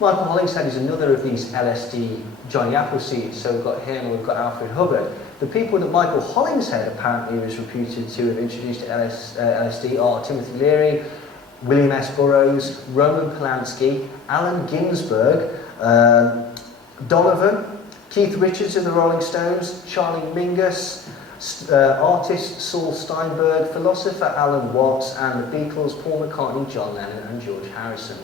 Michael Hollingshead is another of these LSD Johnny Appleseed, so we've got him and we've got Alfred Hubbard. The people that Michael Hollingshead apparently was reputed to have introduced to LSD are Timothy Leary, William S. Burroughs, Roman Polanski, Allen Ginsberg, Donovan, Keith Richards of the Rolling Stones, Charlie Mingus, artist Saul Steinberg, philosopher Alan Watts, and the Beatles, Paul McCartney, John Lennon and George Harrison.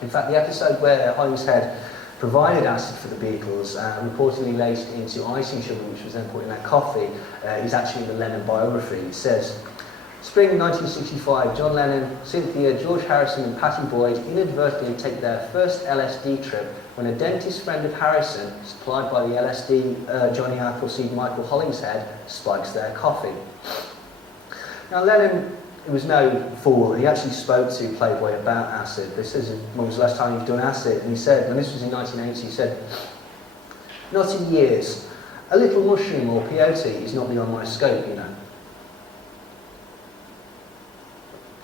In fact, the episode where Hollingshead provided acid for the Beatles, reportedly laced into icing sugar, which was then put in their coffee, is actually in the Lennon biography. It says, Spring 1965, John Lennon, Cynthia, George Harrison and Pattie Boyd inadvertently take their first LSD trip when a dentist friend of Harrison, supplied by the LSD Johnny Appleseed Michael Hollingshead, spikes their coffee. Now Lennon was no fool. He actually spoke to Playboy about acid. This is when was the last time you've done acid? And he said, when this was in 1980, he said, not in years. A little mushroom or peyote is not beyond my scope, you know.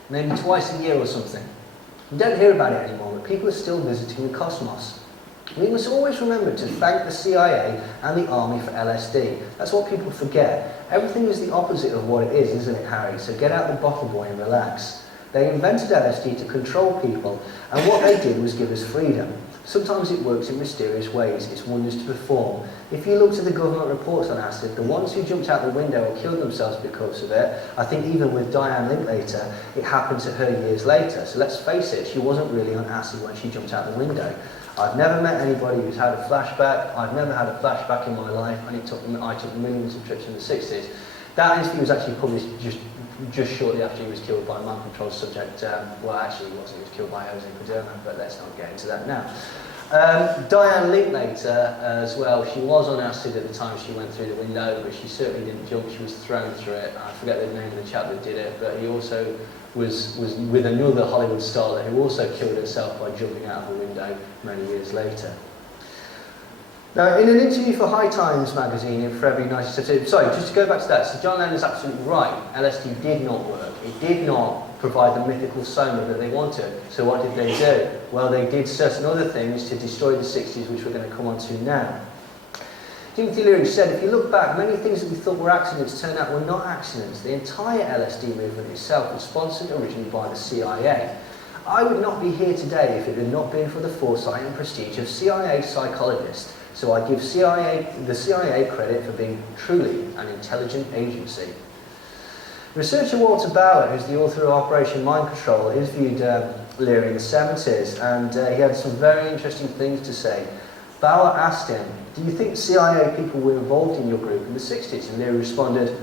Maybe twice a year or something. You don't hear about it anymore, but people are still visiting the cosmos. We must always remember to thank the CIA and the Army for LSD. That's what people forget. Everything is the opposite of what it is, isn't it, Harry? So get out the bottle, boy, and relax. They invented LSD to control people, and what they did was give us freedom. Sometimes it works in mysterious ways. It's wonders to perform. If you look to the government reports on acid, the ones who jumped out the window or killed themselves because of it, I think even with Diane Linklater, it happened to her years later. So let's face it, she wasn't really on acid when she jumped out the window. I've never met anybody who's had a flashback. I've never had a flashback in my life, and I took millions of trips in the 60s. That interview was actually published just shortly after he was killed by a mind-controlled subject. Well, actually he wasn't. He was killed by Jose Paderno, but let's not get into that now. Diane Linklater as well, she was on acid at the time she went through the window, but she certainly didn't jump, she was thrown through it. I forget the name of the chap that did it, but he also was with another Hollywood starlet who also killed herself by jumping out of a window many years later. Now, in an interview for High Times magazine in February 1972, sorry, just to go back to that, so John Lennon's absolutely right. LSD did not work. It did not provide the mythical soma that they wanted. So what did they do? Well, they did certain other things to destroy the 60s, which we're going to come on to now. Timothy Leary said, if you look back, many things that we thought were accidents turned out were not accidents. The entire LSD movement itself was sponsored originally by the CIA. I would not be here today if it had not been for the foresight and prestige of CIA psychologists. So I give the CIA credit for being truly an intelligent agency. Researcher Walter Bauer, who's the author of Operation Mind Control, interviewed Leary in the 70s, and he had some very interesting things to say. Bauer asked him, do you think CIA people were involved in your group in the 60s? And Leary responded,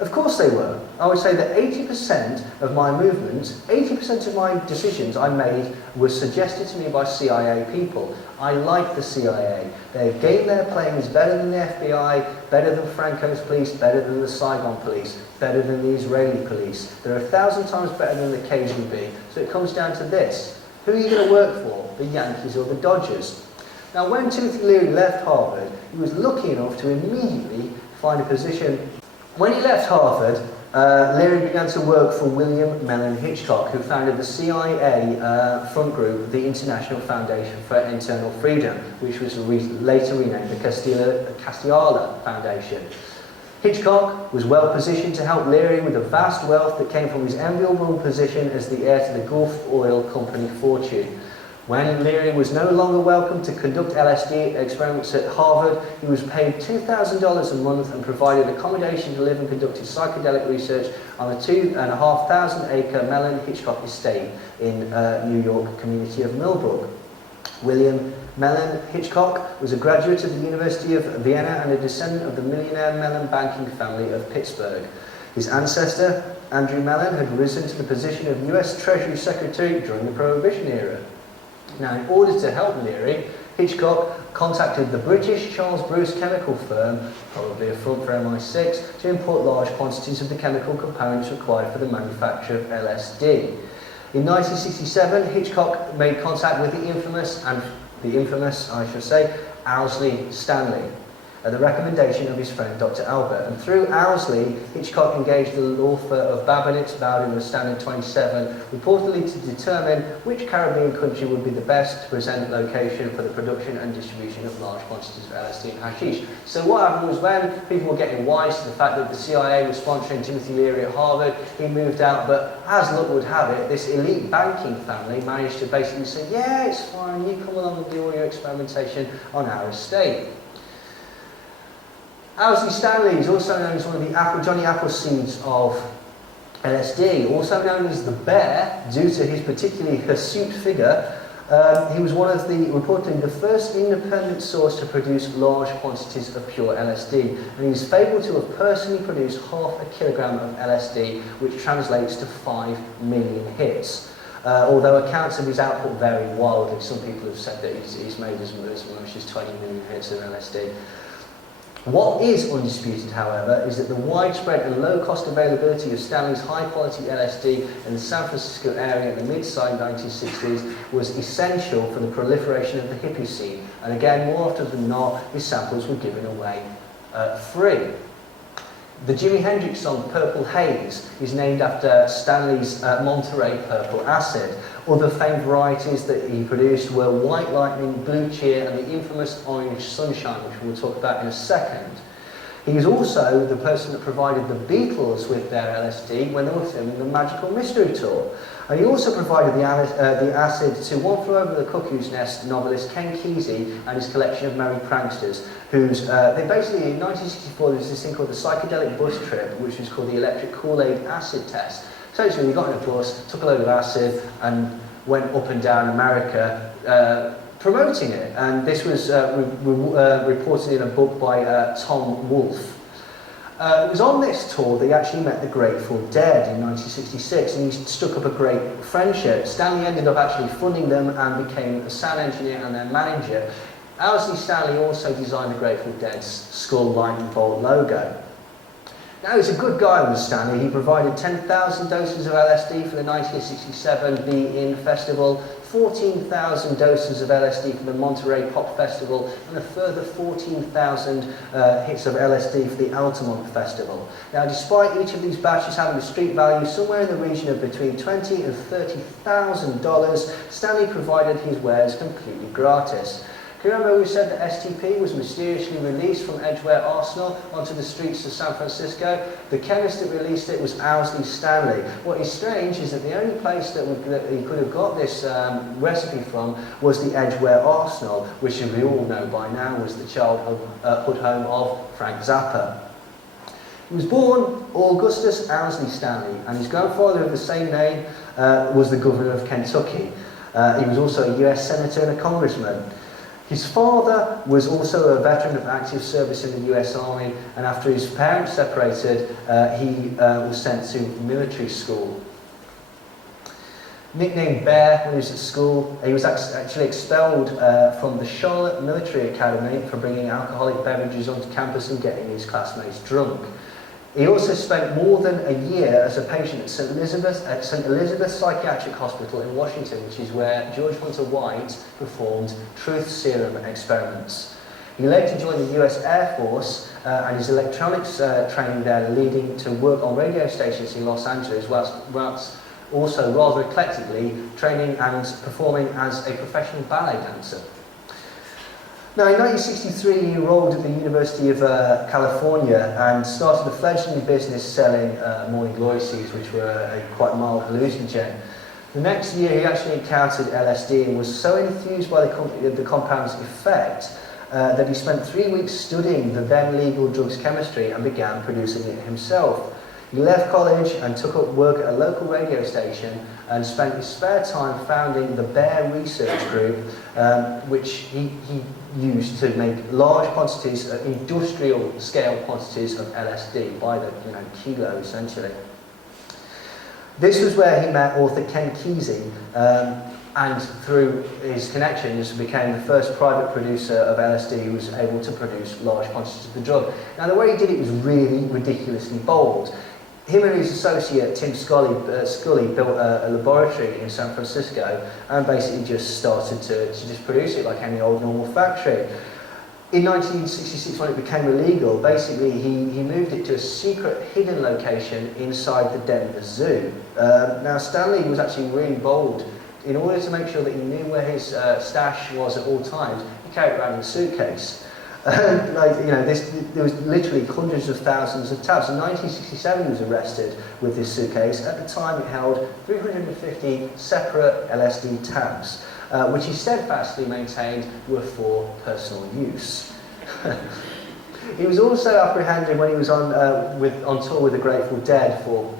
Of course they were. I would say that 80% of my movements, 80% of my decisions I made were suggested to me by CIA people. I like the CIA. Their game they're playing is better than the FBI, better than Franco's police, better than the Saigon police, better than the Israeli police. They're 1,000 times better than the KGB. So it comes down to this. Who are you going to work for? The Yankees or the Dodgers? Now when Timothy Leary left Harvard, he was lucky enough to immediately find a position. When he left Harvard, Leary began to work for William Mellon Hitchcock, who founded the CIA front group, the International Foundation for Internal Freedom, which was later renamed the Castiala Foundation. Hitchcock was well positioned to help Leary with the vast wealth that came from his enviable position as the heir to the Gulf Oil Company fortune. When Leary was no longer welcome to conduct LSD experiments at Harvard, he was paid $2,000 a month and provided accommodation to live and conduct his psychedelic research on the 2,500-acre Mellon Hitchcock estate in New York community of Millbrook. William Mellon Hitchcock was a graduate of the University of Vienna and a descendant of the millionaire Mellon banking family of Pittsburgh. His ancestor, Andrew Mellon, had risen to the position of US Treasury Secretary during the Prohibition era. Now, in order to help Leary, Hitchcock contacted the British Charles Bruce chemical firm, probably a front for MI6, to import large quantities of the chemical components required for the manufacture of LSD. In 1967, Hitchcock made contact with the infamous, Owsley Stanley, at the recommendation of his friend Dr. Albert. And through Owsley, Hitchcock engaged the author of Babinet's Bowden and Standard 27, reportedly to determine which Caribbean country would be the best present location for the production and distribution of large quantities of LSD and hashish. So what happened was when people were getting wise to the fact that the CIA was sponsoring Timothy Leary at Harvard, he moved out, but as luck would have it, this elite banking family managed to basically say, yeah, it's fine, you come along and do all your experimentation on our estate. Owsley Stanley is also known as one of the Johnny Appleseeds of LSD, also known as the Bear, due to his particularly hirsute figure. He was one of the, reportedly, the first independent source to produce large quantities of pure LSD, and he is fabled to have personally produced 1/2 kilogram of LSD, which translates to 5 million hits. Although accounts of his output vary wildly. Some people have said that he's made as much as 20 million hits of LSD. What is undisputed, however, is that the widespread and low-cost availability of Stanley's high-quality LSD in the San Francisco area in the mid-side 1960s was essential for the proliferation of the hippie scene. And again, more often than not, his samples were given away free. The Jimi Hendrix song Purple Haze is named after Stanley's Monterey Purple Acid. Other famed varieties that he produced were White Lightning, Blue Cheer, and the infamous Orange Sunshine, which we'll talk about in a second. He was also the person that provided the Beatles with their LSD when they were filming the Magical Mystery Tour. And he also provided the acid to One Flew Over the Cuckoo's Nest novelist Ken Kesey and his collection of Merry Pranksters, whose, they basically, in 1964, there was this thing called the psychedelic bus trip, which was called the electric Kool-Aid acid test. So we got in a bus, took a load of acid, and went up and down America promoting it. And this was reported in a book by Tom Wolfe. It was on this tour that he actually met the Grateful Dead in 1966, and he struck up a great friendship. Stanley ended up actually funding them and became a sound engineer and their manager. Owsley Stanley also designed the Grateful Dead's skull lightning bolt logo. Now, he's a good guy, was Stanley. He provided 10,000 doses of LSD for the 1967 Be In Festival, 14,000 doses of LSD for the Monterey Pop Festival, and a further 14,000 hits of LSD for the Altamont Festival. Now, despite each of these batches having a street value somewhere in the region of between $20,000 and $30,000, Stanley provided his wares completely gratis. Can you remember we said that STP was mysteriously released from Edgware Arsenal onto the streets of San Francisco? The chemist that released it was Owsley Stanley. What is strange is that the only place that he could have got this recipe from was the Edgware Arsenal, which, as we all know by now, was the childhood home of Frank Zappa. He was born Augustus Owsley Stanley, and his grandfather of the same name was the governor of Kentucky. He was also a US senator and a congressman. His father was also a veteran of active service in the US Army, and after his parents separated, he was sent to military school. Nicknamed Bear when he was at school, he was actually expelled from the Charlotte Military Academy for bringing alcoholic beverages onto campus and getting his classmates drunk. He also spent more than a year as a patient at St. Elizabeth Psychiatric Hospital in Washington, which is where George Hunter White performed truth serum experiments. He later joined the US Air Force and his electronics training there leading to work on radio stations in Los Angeles, whilst also rather eclectically training and performing as a professional ballet dancer. Now, in 1963, he enrolled at the University of California and started a fledgling business selling morning glory seeds, which were a quite mild hallucinogen. The next year, he actually encountered LSD and was so enthused by the compound's effect that he spent 3 weeks studying the then legal drug's chemistry and began producing it himself. He left college and took up work at a local radio station and spent his spare time founding the Bear Research Group, which he used to make large quantities, industrial scale quantities of LSD, by the kilo essentially. This was where he met author Ken Kesey, and through his connections became the first private producer of LSD who was able to produce large quantities of the drug. Now, the way he did it was really ridiculously bold. Him and his associate Tim Scully built a laboratory in San Francisco and basically just started to just produce it like any old normal factory. In 1966, when it became illegal, basically he moved it to a secret hidden location inside the Denver Zoo. Now, Stanley was actually really bold. In order to make sure that he knew where his stash was at all times, he carried around in a suitcase. There was literally hundreds of thousands of tabs. In 1967, he was arrested with this suitcase. At the time, it held 350 separate LSD tabs, which he steadfastly maintained were for personal use. He was also apprehended when he was on tour with the Grateful Dead for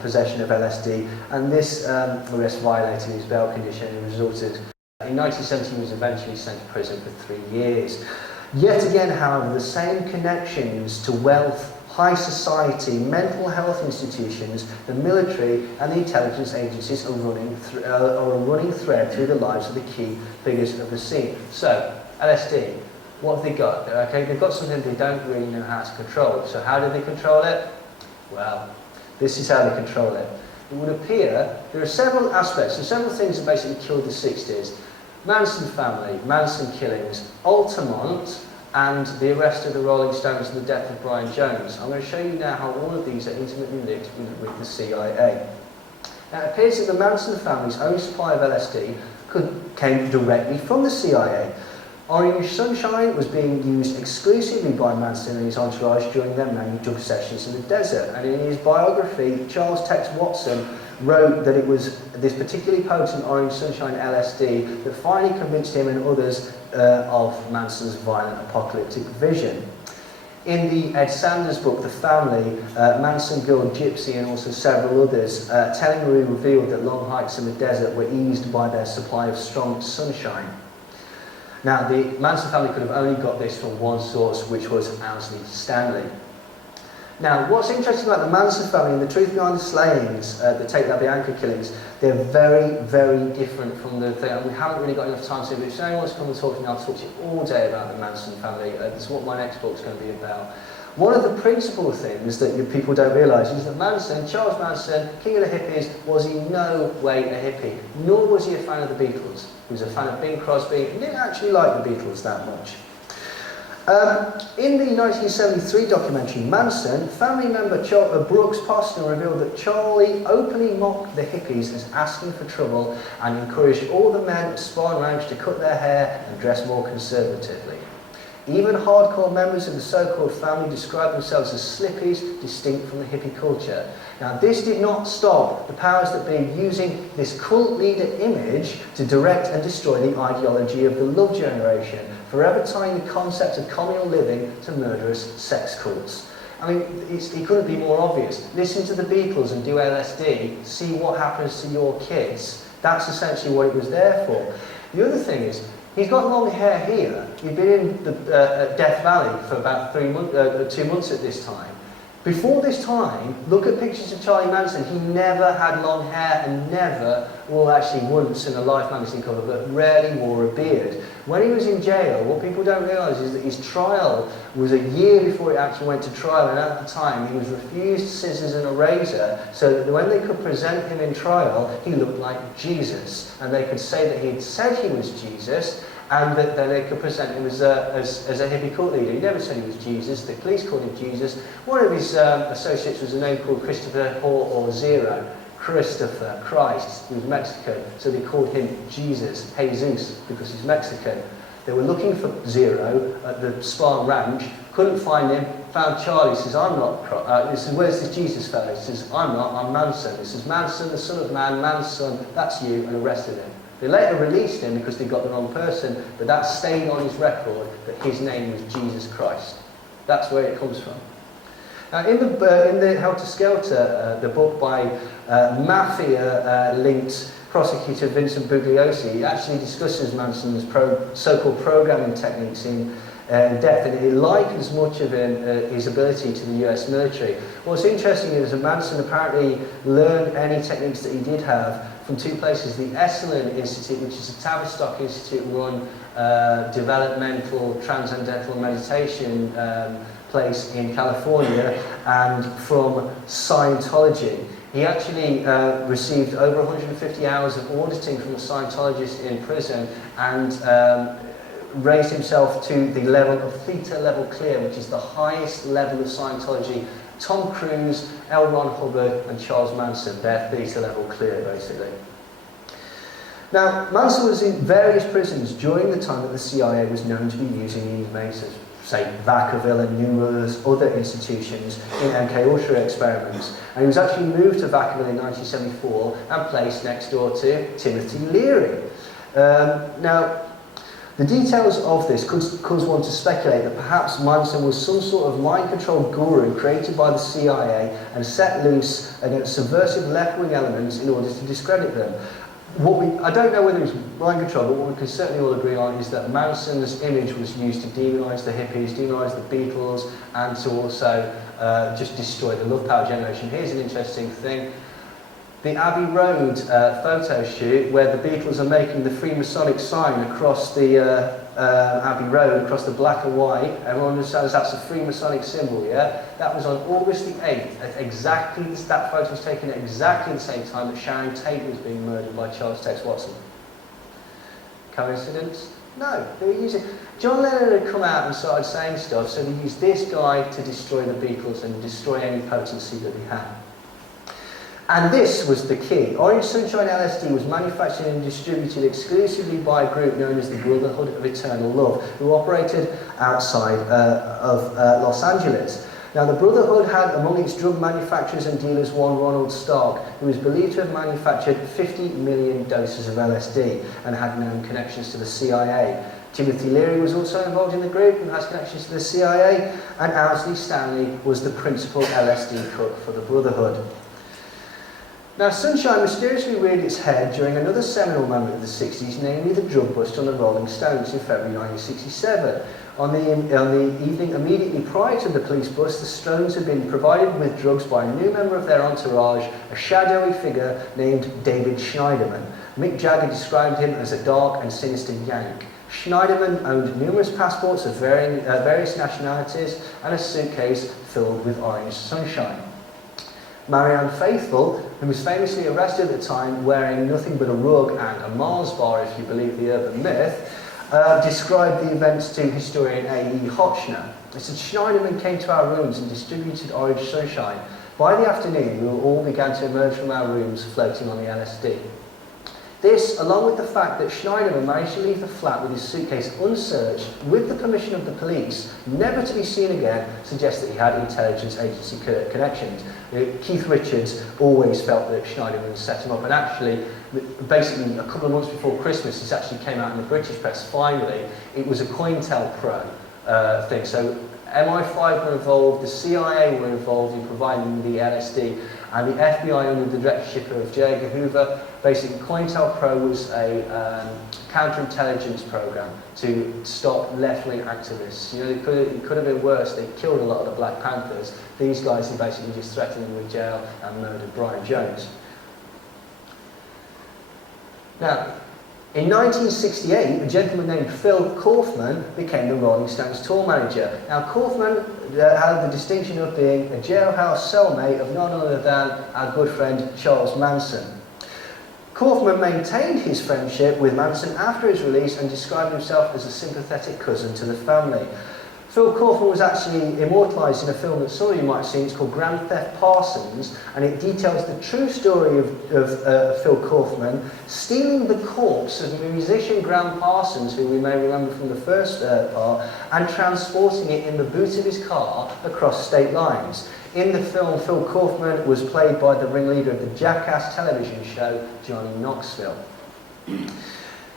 possession of LSD, and this arrest violated his bail condition and resulted. In 1970, he was eventually sent to prison for 3 years. Yet again, however, the same connections to wealth, high society, mental health institutions, the military and the intelligence agencies are a running thread through the lives of the key figures of the scene. So, LSD, what have they got? Okay, they've got something they don't really know how to control. So how do they control it? Well, this is how they control it. It would appear there are several aspects, and several things that basically killed the 60s. Manson family, Manson killings, Altamont, and the arrest of the Rolling Stones and the death of Brian Jones. I'm going to show you now how all of these are intimately linked with the CIA. Now, it appears that the Manson family's own supply of LSD came directly from the CIA. Orange Sunshine was being used exclusively by Manson and his entourage during their many drug sessions in the desert. And in his biography, Charles Tex Watson wrote that it was this particularly potent Orange Sunshine LSD that finally convinced him and others of Manson's violent apocalyptic vision. In the Ed Sanders book, The Family, Manson killed Gypsy and also several others, tellingly revealed that long hikes in the desert were eased by their supply of strong sunshine. Now, the Manson family could have only got this from one source, which was Owsley Stanley. Now, what's interesting about the Manson family and the truth behind the slayings, the Tate LaBianca killings, they're very, very different from the thing. And we haven't really got enough time to, but if anyone wants to come and talk to me, I'll talk to you all day about the Manson family. That's what my next book's going to be about. One of the principal things that people don't realise is that Manson, Charles Manson, king of the hippies, was in no way a hippie, nor was he a fan of the Beatles. He was a fan of Bing Crosby and didn't actually like the Beatles that much. In the 1973 documentary Manson, family member Brooks Posner revealed that Charlie openly mocked the hippies as asking for trouble and encouraged all the men at Spahn Ranch to cut their hair and dress more conservatively. Even hardcore members of the so-called family described themselves as slippies, distinct from the hippie culture. Now, this did not stop the powers that be using this cult leader image to direct and destroy the ideology of the love generation, forever tying the concept of communal living to murderous sex cults. I mean, it couldn't be more obvious. Listen to the Beatles and do LSD, see what happens to your kids. That's essentially what it was there for. The other thing is, He's got long hair here. He'd been in the Death Valley for about 2 months at this time. Before this time, look at pictures of Charlie Manson. He never had long hair and never, well actually once in a Life magazine cover, but rarely wore a beard. When he was in jail, what people don't realise is that his trial was a year before it actually went to trial, and at the time he was refused scissors and a razor, so that when they could present him in trial, he looked like Jesus. And they could say that he had said he was Jesus, and that then they could present him as a hippie cult leader. He never said he was Jesus. The police called him Jesus. One of his associates was a name called Christopher or Zero. Christopher, Christ. He was Mexican, so they called him Jesus, Jesus, because he's Mexican. They were looking for Zero at the Spartan Ranch, couldn't find him, found Charlie, says, I'm not, where's this Jesus fellow? He says, I'm not, I'm Manson. He says, Manson, the son of man, man's son, that's you, and arrested him. They later released him because they got the wrong person, but that stayed on his record that his name was Jesus Christ. That's where it comes from. Now, in the Helter Skelter, the book by mafia-linked prosecutor Vincent Bugliosi, he actually discusses Manson's so-called programming techniques in depth, and it likens much of his ability to the US military. What's interesting is that Manson apparently learned any techniques that he did have from two places: the Esalen Institute, which is a Tavistock Institute-run developmental transcendental meditation place in California, and from Scientology. He actually received over 150 hours of auditing from a Scientologist in prison, and raised himself to the level of theta level clear, which is the highest level of Scientology. Tom Cruise, L. Ron Hubbard, and Charles Manson, they're theta level clear, basically. Now, Manson was in various prisons during the time that the CIA was known to be using these methods, say Vacaville and numerous other institutions in MKUltra experiments. And he was actually moved to Vacaville in 1974 and placed next door to Timothy Leary. Now, the details of this cause one to speculate that perhaps Manson was some sort of mind-controlled guru created by the CIA and set loose against subversive left-wing elements in order to discredit them. I don't know whether it was mind control, but what we can certainly all agree on is that Manson's image was used to demonise the hippies, demonise the Beatles, and to also just destroy the Love Power generation. Here's an interesting thing. The Abbey Road photo shoot, where the Beatles are making the Freemasonic sign across the Abbey Road, across the black and white. Everyone understands that's a Freemasonic symbol, yeah? That was on August the 8th. That photo was taken at exactly the same time that Sharon Tate was being murdered by Charles Tex Watson. Coincidence? No, they were using... John Lennon had come out and started saying stuff, so they used this guy to destroy the Beatles and destroy any potency that he had. And this was the key. Orange Sunshine LSD was manufactured and distributed exclusively by a group known as the Brotherhood of Eternal Love, who operated outside of Los Angeles. Now, the Brotherhood had among its drug manufacturers and dealers one Ronald Stark, who was believed to have manufactured 50 million doses of LSD and had known connections to the CIA. Timothy Leary was also involved in the group and has connections to the CIA, and Owsley Stanley was the principal LSD cook for the Brotherhood. Now, Sunshine mysteriously reared its head during another seminal moment of the 60s, namely the drug bust on the Rolling Stones in February 1967. On the evening immediately prior to the police bust, the Stones had been provided with drugs by a new member of their entourage, a shadowy figure named David Schneiderman. Mick Jagger described him as a dark and sinister Yank. Schneiderman owned numerous passports of various nationalities and a suitcase filled with orange sunshine. Marianne Faithfull, who was famously arrested at the time wearing nothing but a rug and a Mars bar, if you believe the urban myth, described the events to historian A.E. Hotchner. He said, Schneiderman came to our rooms and distributed orange sunshine. By the afternoon, we all began to emerge from our rooms floating on the LSD. This, along with the fact that Schneiderman managed to leave the flat with his suitcase unsearched, with the permission of the police, never to be seen again, suggests that he had intelligence agency connections. Keith Richards always felt that Schneiderman set him up, and actually, basically a couple of months before Christmas, this actually came out in the British press, finally, it was a COINTELPRO thing. So MI5 were involved, the CIA were involved in providing the LSD, and the FBI under the directorship of J. Edgar Hoover. Basically, COINTELPRO was a counterintelligence program to stop left-wing activists. You know, it could have been worse. They killed a lot of the Black Panthers. These guys who basically just threatened them with jail and murdered Brian Jones. Now, in 1968, a gentleman named Phil Kaufman became the Rolling Stones tour manager. Now, Kaufman had the distinction of being a jailhouse cellmate of none other than our good friend Charles Manson. Kaufman maintained his friendship with Manson after his release and described himself as a sympathetic cousin to the family. Phil Kaufman was actually immortalised in a film that some of you might have seen. It's called Grand Theft Parsons, and it details the true story of Phil Kaufman stealing the corpse of musician Graham Parsons, who we may remember from the first part, and transporting it in the boot of his car across state lines. In the film, Phil Kaufman was played by the ringleader of the Jackass television show, Johnny Knoxville.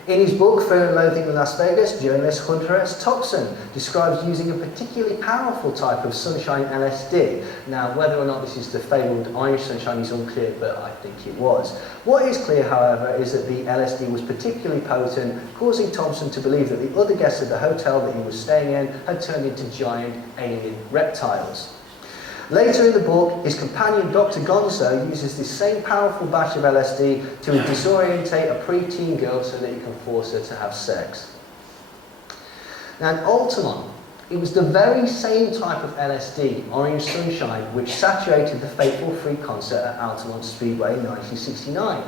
In his book, Fear and Loathing in Las Vegas, journalist Hunter S. Thompson describes using a particularly powerful type of sunshine LSD. Now, whether or not this is the fabled orange sunshine is unclear, but I think it was. What is clear, however, is that the LSD was particularly potent, causing Thompson to believe that the other guests at the hotel that he was staying in had turned into giant alien reptiles. Later in the book, his companion Dr. Gonzo uses this same powerful batch of LSD to disorientate a preteen girl so that he can force her to have sex. Now in Altamont, it was the very same type of LSD, orange sunshine, which saturated the fateful free concert at Altamont Speedway in 1969.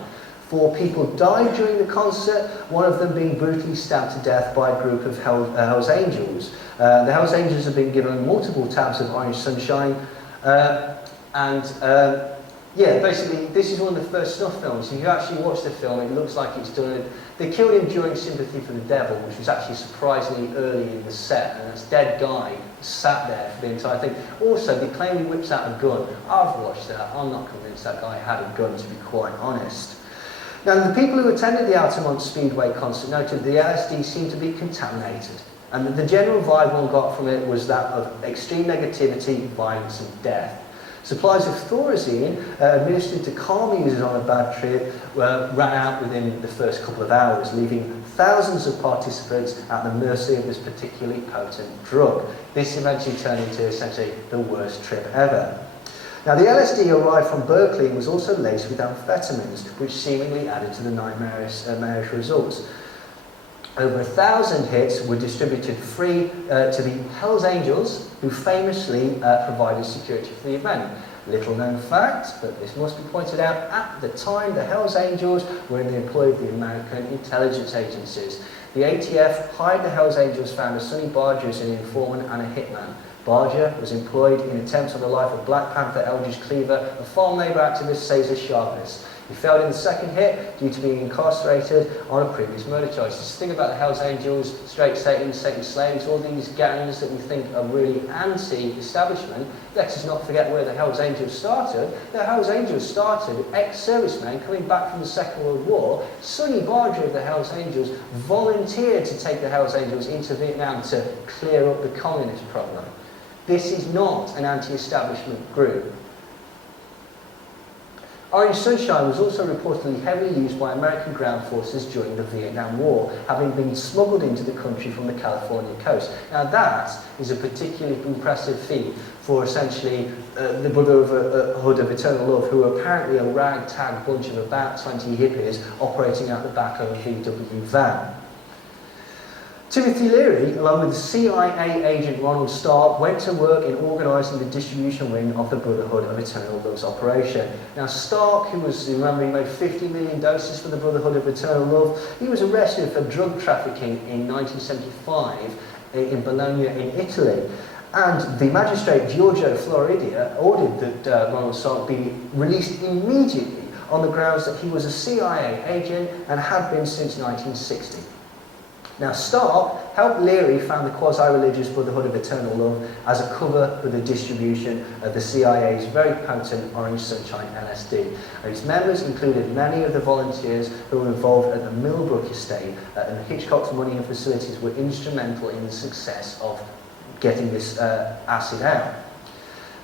4 people died during the concert, one of them being brutally stabbed to death by a group of Hells Angels. The Hells Angels have been given multiple tabs of orange sunshine. Yeah, basically, this is one of the first snuff films. If you actually watch the film, it looks like it's done it. They killed him during Sympathy for the Devil, which was actually surprisingly early in the set, and this dead guy sat there for the entire thing. Also, they claim he whips out a gun. I've watched that. I'm not convinced that guy had a gun, to be quite honest. Now, the people who attended the Altamont Speedway concert noted the LSD seemed to be contaminated. And the general vibe one got from it was that of extreme negativity, violence and death. Supplies of Thorazine, administered to calm users on a bad trip, ran out within the first couple of hours, leaving thousands of participants at the mercy of this particularly potent drug. This eventually turned into essentially the worst trip ever. Now, the LSD arrived from Berkeley and was also laced with amphetamines, which seemingly added to the nightmarish results. Over 1,000 hits were distributed free to the Hells Angels, who famously provided security for the event. Little known fact, but this must be pointed out, at the time the Hells Angels were in the employ of the American intelligence agencies. The ATF hired the Hells Angels founder Sonny Barger as an informant and a hitman. Barger was employed in attempts on the life of Black Panther Eldridge Cleaver and farm labour activist Cesar Chavez. He failed in the second hit due to being incarcerated on a previous murder charge. This thing about the Hells Angels, straight Satan, Satan slaves, all these gangs that we think are really anti-establishment, let us not forget where the Hells Angels started. The Hells Angels started ex-servicemen coming back from the Second World War. Sonny Barger of the Hells Angels volunteered to take the Hells Angels into Vietnam to clear up the communist problem. This is not an anti-establishment group. Orange sunshine was also reportedly heavily used by American ground forces during the Vietnam War, having been smuggled into the country from the California coast. Now that is a particularly impressive feat for essentially the Brotherhood of Eternal Love, who are apparently a ragtag bunch of about 20 hippies operating out the back of a VW van. Timothy Leary, along with the CIA agent Ronald Stark, went to work in organising the distribution wing of the Brotherhood of Eternal Love's operation. Now Stark, who was, remember, he made 50 million doses for the Brotherhood of Eternal Love, he was arrested for drug trafficking in 1975 in Bologna in Italy. And the magistrate Giorgio Floridia ordered that Ronald Stark be released immediately on the grounds that he was a CIA agent and had been since 1960. Now Stark helped Leary found the quasi-religious Brotherhood of Eternal Love as a cover for the distribution of the CIA's very potent orange sunshine LSD. And its members included many of the volunteers who were involved at the Millbrook estate, and Hitchcock's money and facilities were instrumental in the success of getting this acid out.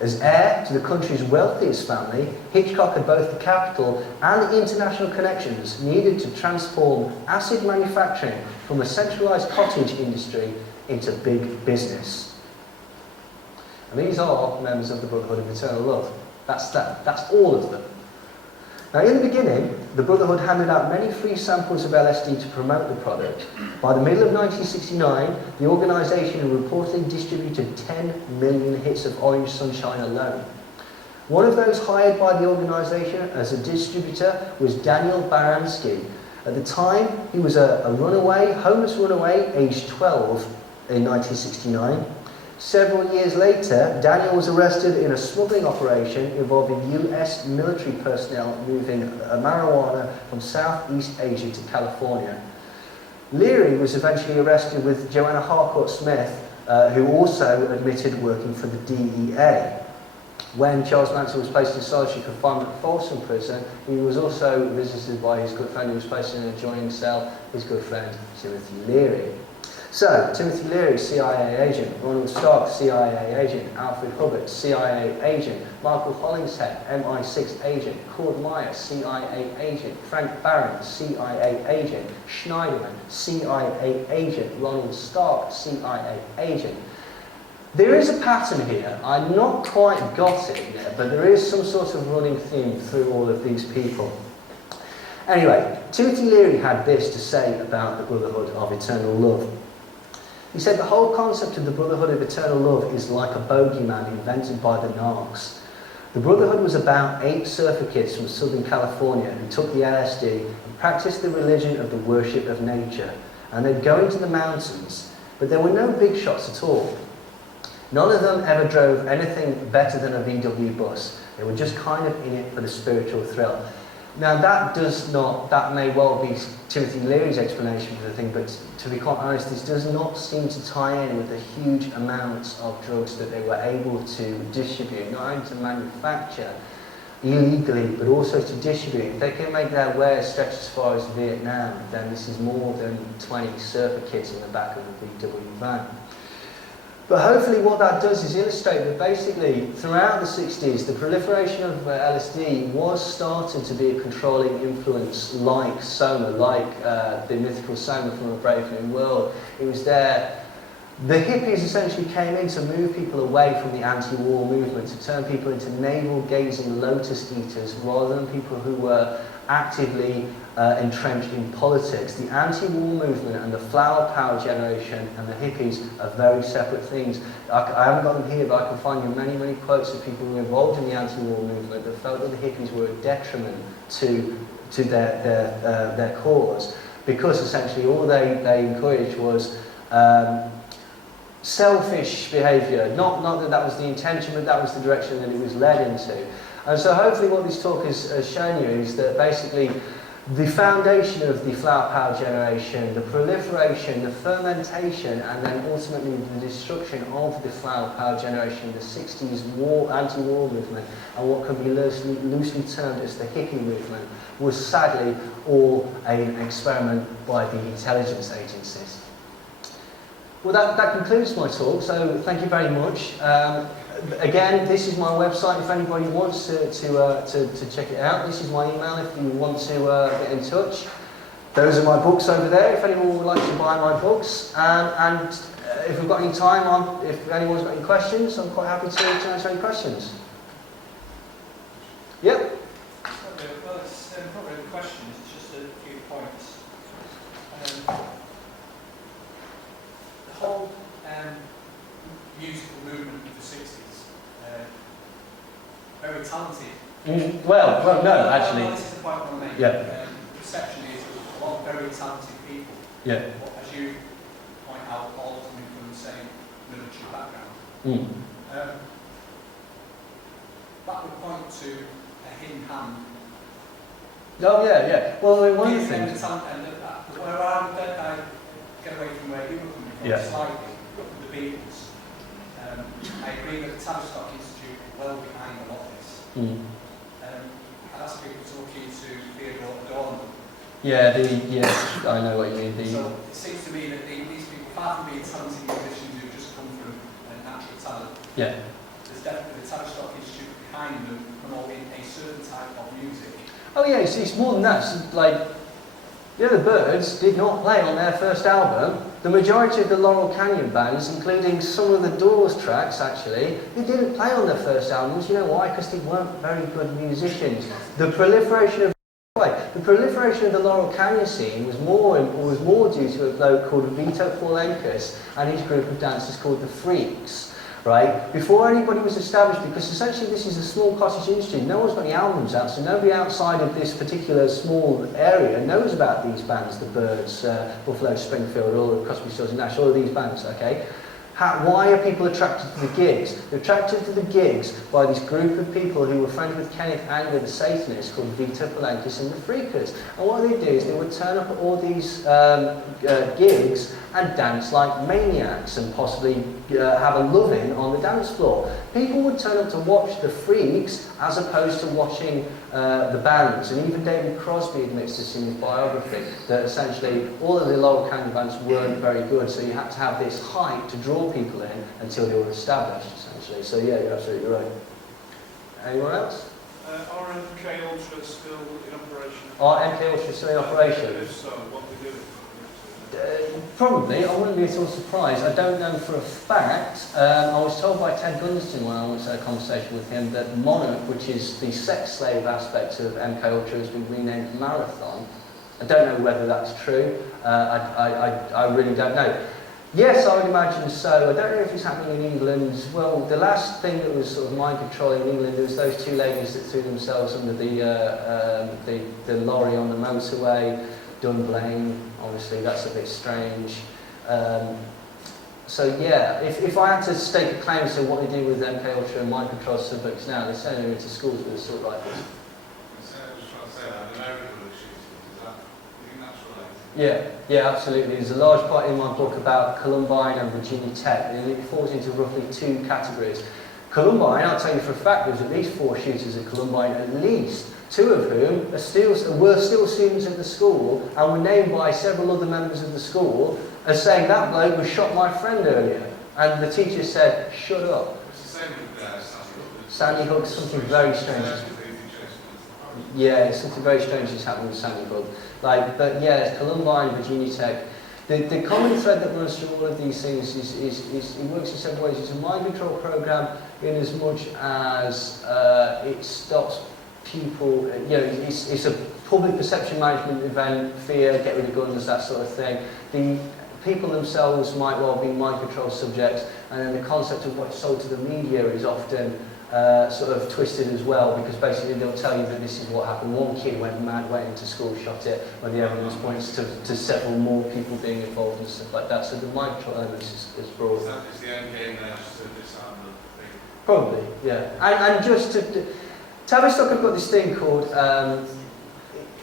As heir to the country's wealthiest family, Hitchcock had both the capital and the international connections needed to transform acid manufacturing from a centralised cottage industry into big business. And these are members of the Brotherhood of Eternal Love. That's them. That's all of them. Now, in the beginning, the Brotherhood handed out many free samples of LSD to promote the product. By the middle of 1969, the organisation reportedly distributed 10 million hits of Orange Sunshine alone. One of those hired by the organisation as a distributor was Daniel Baranski. At the time, he was a homeless runaway, aged 12 in 1969. Several years later, Daniel was arrested in a smuggling operation involving US military personnel moving marijuana from Southeast Asia to California. Leary was eventually arrested with Joanna Harcourt Smith, who also admitted working for the DEA. When Charles Manson was placed in solitary confinement at Folsom Prison, he was also visited by his good friend who was placed in an adjoining cell, his good friend Timothy Leary. So, Timothy Leary, CIA agent, Ronald Stark, CIA agent, Alfred Hubbard, CIA agent, Michael Hollingshead, MI6 agent, Cord Meyer, CIA agent, Frank Barron, CIA agent, Schneiderman, CIA agent, Ronald Stark, CIA agent. There is a pattern here. I've not quite got it yet, but there is some sort of running theme through all of these people. Anyway, Timothy Leary had this to say about the Brotherhood of Eternal Love. He said, the whole concept of the Brotherhood of Eternal Love is like a bogeyman invented by the narcs. The Brotherhood was about 8 surfer kids from Southern California who took the LSD and practiced the religion of the worship of nature. And they'd go into the mountains, but there were no big shots at all. None of them ever drove anything better than a VW bus. They were just kind of in it for the spiritual thrill. Now that may well be Timothy Leary's explanation for the thing, but to be quite honest, this does not seem to tie in with the huge amounts of drugs that they were able to distribute, not only to manufacture illegally, but also to distribute. If they can make their wares stretch as far as Vietnam, then this is more than 20 surfer kids in the back of a VW van. But hopefully what that does is illustrate that basically throughout the 60s the proliferation of LSD was starting to be a controlling influence like Soma, like the mythical Soma from A Brave New World. It was there. The hippies essentially came in to move people away from the anti-war movement, to turn people into navel-gazing lotus eaters rather than people who were actively entrenched in politics. The anti-war movement and the flower power generation and the hippies are very separate things. I haven't got them here, but I can find you many, many quotes of people who were involved in the anti-war movement that felt that the hippies were a detriment to their cause, because essentially all they encouraged was selfish behaviour. Not that that was the intention, but that was the direction that it was led into. And so hopefully what this talk has shown you is that basically the foundation of the flower power generation, the proliferation, the fermentation, and then ultimately the destruction of the flower power generation, the 60s anti-war movement, and what can be loosely termed as the hippie movement, was sadly all an experiment by the intelligence agencies. Well, that concludes my talk, so thank you very much. Again, this is my website if anybody wants to check it out. This is my email if you want to get in touch. Those are my books over there if anyone would like to buy my books. And if we've got any time, if anyone's got any questions, I'm quite happy to answer any questions. Yep? Well, it's not really questions, it's just a few points. The whole musical movement of the 60s, very talented. Well, no, actually. Well, this is the point I want to make. Yeah. The perception is a lot of very talented people. Yeah. But as you point out, all coming from the same military background. That would point to a hidden hand. Oh, yeah. Well, I mean, one of the things... Where I get away from where you were coming from slightly, the Beatles. I agree that the Tavistock Institute are well behind a lot of this. I'd ask people to look into Theodore Adorno. Yeah, I know what you mean. So it seems to me that these people, apart from being talented musicians who just come from natural talent, there's definitely the Tavistock Institute behind them promoting a certain type of music. Oh yeah, it's more than that. It's like, the other Birds did not play on their first album. The majority of the Laurel Canyon bands, including some of the Doors tracks actually, they didn't play on their first albums. You know why? Because they weren't very good musicians. The proliferation of the Laurel Canyon scene was more due to a bloke called Vito Paulenkus and his group of dancers called the Freaks. Right? Before anybody was established, because essentially this is a small cottage industry, no one's got any albums out, so nobody outside of this particular small area knows about these bands, the Birds, Buffalo Springfield, all the Crosby, Stills and Nash, all of these bands, okay? Why are people attracted to the gigs? They're attracted to the gigs by this group of people who were friends with Kenneth Anger, the Satanist, called Vito Paulenkus and the Freakers. And what they do is they would turn up at all these gigs and dance like maniacs and possibly have a loving on the dance floor. People would turn up to watch the Freaks as opposed to watching the bands. And even David Crosby admits this in his biography, that essentially all of the Laurel Canyon bands weren't very good, so you had to have this hype to draw people in until they were established, essentially. So yeah, you're absolutely right. Anyone else? Are MK Ultra still in operation? Are MK Ultra still in operation? If so, what they do? Probably. I wouldn't be at all surprised. I don't know for a fact. I was told by Ted Gunston when I once had a conversation with him that Monarch, which is the sex slave aspect of MK Ultra, has been renamed Marathon. I don't know whether that's true. I really don't know. Yes, I would imagine so. I don't know if it's happening in England. Well, the last thing that was sort of mind controlling in England, there was those two ladies that threw themselves under the lorry on the motorway. Dunblane, obviously, that's a bit strange. So yeah, if I had to stake a claim to what they do with MK Ultra and mind control subjects now, they send them into schools with assault rifles. Yeah, absolutely. There's a large part in my book about Columbine and Virginia Tech, and it falls into roughly two categories. Columbine, I'll tell you for a fact, there was at least 4 shooters at Columbine, at least, 2 of whom were still students at the school and were named by several other members of the school as saying that bloke was shot my friend earlier. And the teacher said, shut up. It's the same with Sandy Hook, something very strange. Yeah, something very strange has happened with Sandy Hook. But yeah, it's Columbine, Virginia Tech. The common thread that runs through all of these things is it works in several ways. It's a mind control program in as much as it stops people, it's a public perception management event, fear, get rid of guns, that sort of thing. The people themselves might well be mind control subjects, and then the concept of what's sold to the media is often sort of twisted as well, because basically they'll tell you that this is what happened. One kid went mad, went into school, shot it, when the evidence points to several more people being involved and stuff like that. So the mind control element is broad. Is the end game now to disarm the thing? Probably, yeah. And just to... Tavistock have got this thing called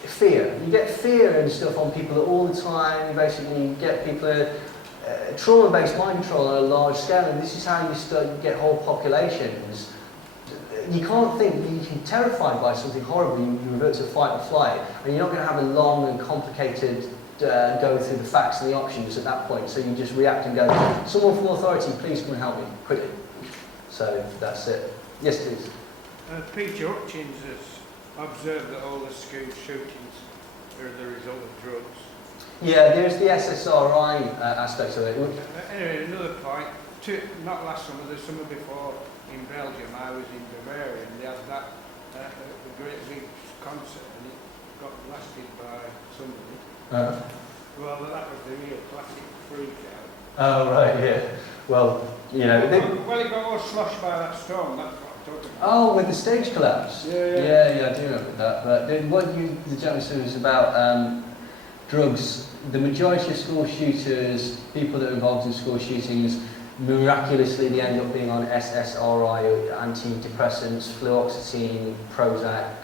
fear. You get fear and stuff on people all the time. You basically get people trauma-based mind control on a large scale, and this is how you get whole populations. You can't think, you're terrified by something horrible, you revert to fight or flight, and you're not going to have a long and complicated go through the facts and the options at that point, so you just react and go, someone from authority, please come and help me, quickly. So that's it. Yes, please. Peter Hutchins has observed that all the school shootings are the result of drugs. Yeah, there's the SSRI aspect of it. Anyway, another point, not last summer, the summer before in Belgium, I was in Bavaria, and they had that a great big concert, and it got blasted by somebody. Well, that was the real classic freak out. Oh, right, yeah. Well, you know... Well, it got all sloshed by that storm, that's what I'm talking about. Oh, with the stage collapse? Yeah, I do remember that. But the gentleman said was about drugs. The majority of school shooters, people that are involved in school shootings, miraculously they end up being on SSRI, antidepressants, fluoxetine, Prozac,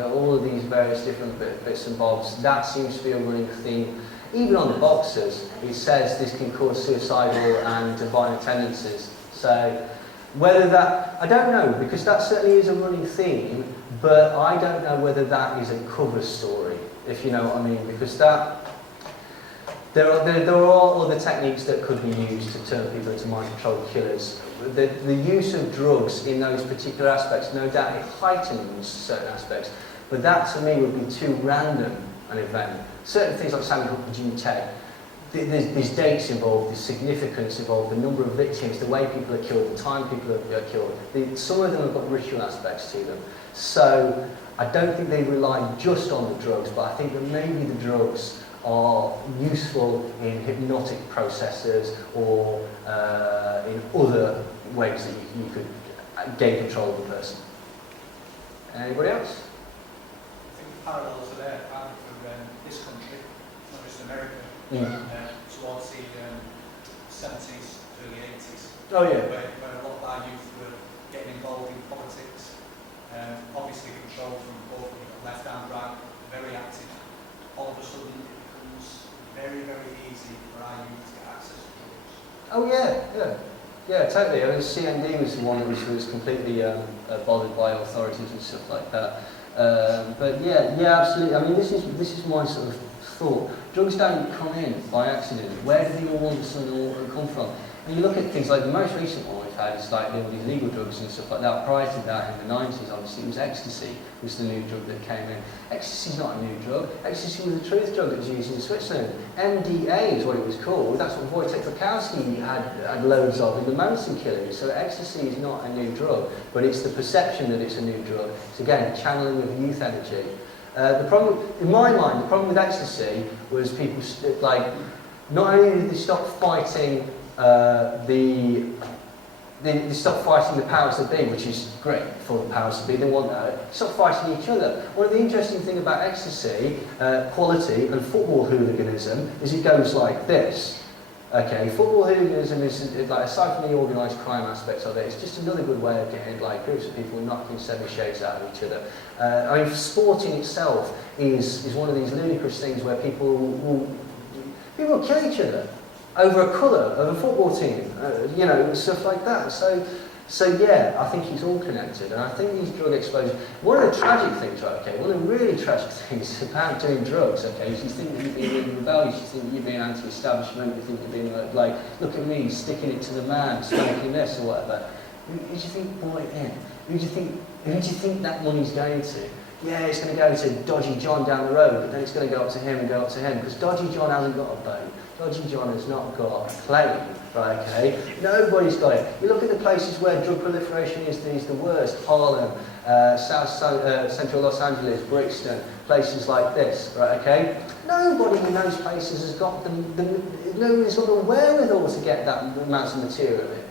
all of these various different bits and bobs. That seems to be a running theme. Even on the boxers, it says this can cause suicidal and violent tendencies. So whether that, I don't know, because that certainly is a running theme, but I don't know whether that is a cover story, if you know what I mean, because that, There are other techniques that could be used to turn people into mind-controlled killers. The use of drugs in those particular aspects, no doubt it heightens certain aspects, but that to me would be too random an event. Certain things like Sandy Hook, Virginia Tech, there's dates involved, there's significance involved, the number of victims, the way people are killed, the time people are killed. Some of them have got ritual aspects to them. So I don't think they rely just on the drugs, but I think that maybe the drugs are useful in hypnotic processes or in other ways that you could gain control of the person. Anybody else? I think the parallels are there, partly from this country, not just America, towards the 70s, early 80s. Oh yeah. Where a lot of our youth were getting involved in politics, obviously controlled from both left and right, very active. All of a sudden it becomes very, very easy for our youth to get access to drugs. Oh yeah, totally. I mean, CND was the one that was completely bothered by authorities and stuff like that. But yeah, absolutely. I mean, this is my sort of thought. Drugs don't come in by accident. Where do they all of a sudden all come from? And you look at things like the most recent one we've had is like all these legal drugs and stuff like that. Prior to that, in the 90s, obviously, it was ecstasy was the new drug that came in. Ecstasy's not a new drug. Ecstasy was a truth drug that was used in Switzerland. MDA is what it was called. That's what Wojciech Frykowski had loads of in the Manson killings. So ecstasy is not a new drug, but it's the perception that it's a new drug. It's again channeling of youth energy. The problem, in my mind, the problem with ecstasy was people like not only did they stop fighting they stopped fighting the powers that be, which is great for the powers that be, they want that. They stopped fighting each other. One of the interesting things about ecstasy, quality, and football hooliganism is it goes like this. Okay, football hooliganism is like, aside from the organised crime aspects of it, it's just another good way of getting like groups of people knocking seven shades out of each other. I mean, sporting itself is one of these ludicrous things where people will kill each other over a colour of a football team, you know, stuff like that. So yeah, I think it's all connected, and I think these drug explosions. One of the tragic things, right? Okay, one of the really tragic things about doing drugs, okay, is you think that you're being really rebellious, you think that you're being anti-establishment, you think you're being like, look at me, sticking it to the man, smoking this or whatever. Who do you think brought it in? Who do you think that money's going to? Yeah, it's going to go to Dodgy John down the road, but then it's going to go up to him and go up to him, because Dodgy John hasn't got a boat. Dodgy John has not got a plane, right, okay? Nobody's got it. You look at the places where drug proliferation is the worst. Harlem, central Los Angeles, Brixton, places like this, right, okay? Nobody in those places has got nobody's got the wherewithal to get that amount of material in.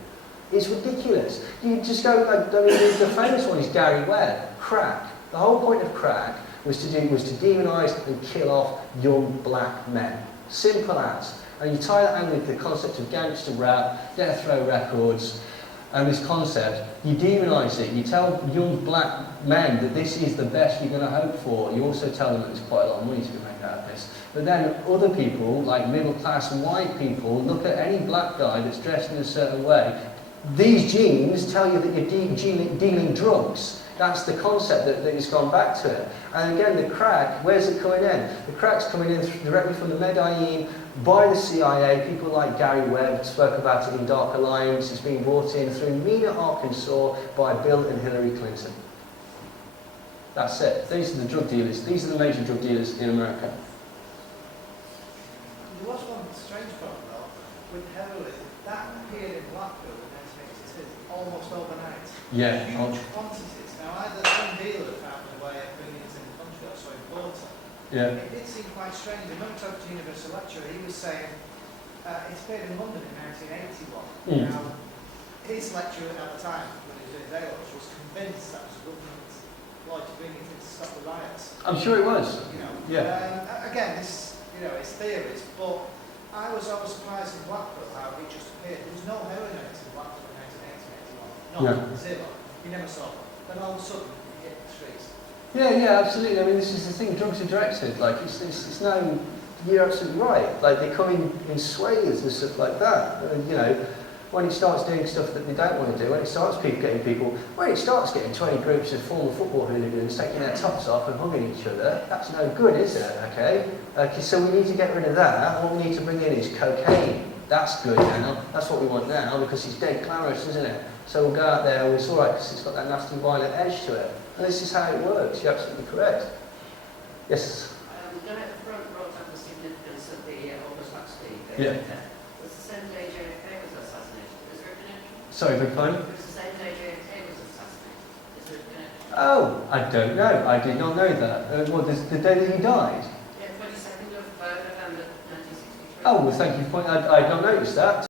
It's ridiculous. You just go, like, I mean, the famous one is Gary Webb, crack. The whole point of crack was to demonise and kill off young black men. Simple as. And you tie that in with the concept of gangster rap, death row records, and this concept, you demonise it. You tell young black men that this is the best you're going to hope for. You also tell them that there's quite a lot of money to be made out of this. But then other people, like middle-class white people, look at any black guy that's dressed in a certain way. These genes tell you that you're dealing drugs. That's the concept that has gone back to it. And again, the crack, where's it coming in? The crack's coming in directly from the Medellin, by the CIA. People like Gary Webb spoke about it in Dark Alliance. It's being brought in through Mena, Arkansas, by Bill and Hillary Clinton. That's it. These are the drug dealers. These are the major drug dealers in America. There was one strange problem though, with heavily, that appeared in Blackpool in 1982, almost overnight. Yeah. Huge quantities. Now either some dealer found a way of bringing it in the country or so important. Yeah. It did seem quite strange. I remember talking to a university lecturer, he was saying, it appeared in London in 1981. Now, his lecturer at the time, when he was doing his A-levels, was convinced that was a government law to bring it in to stop the riots. I'm sure it was. You know, Yeah. again, this, you know, it's theories, but I was always surprised in Blackpool how it just appeared. There was no heroin in Blackpool in 1981. No, zero. You never saw them. Then all of a sudden, you hit the streets. Yeah, absolutely. I mean, this is the thing. Drugs are directed. Like, it's no. You're absolutely right. Like, they come in swathes and stuff like that. You know, when it starts doing stuff that they don't want to do, when it starts when it starts getting 20 groups of former football hooligans taking their tops off and hugging each other, that's no good, is it? Okay, so we need to get rid of that. What we need to bring in is cocaine. That's good now. That's what we want now because it's dead glamorous, isn't it? So we'll go out there and it's all right because it's got that nasty violent edge to it. And this is how it works. You're absolutely correct. Yes. The guy at the front brought up the significance of the August Huxley. Yeah. It was the same day JFK was assassinated. Is there a connection? Sorry, big pardon? It was the same day JFK was assassinated. Is there a connection? Oh, I don't know. I did not know that. What, the day that he died? Yeah, 22nd of November 1963. Oh, well, thank you for pointing. I did not notice that.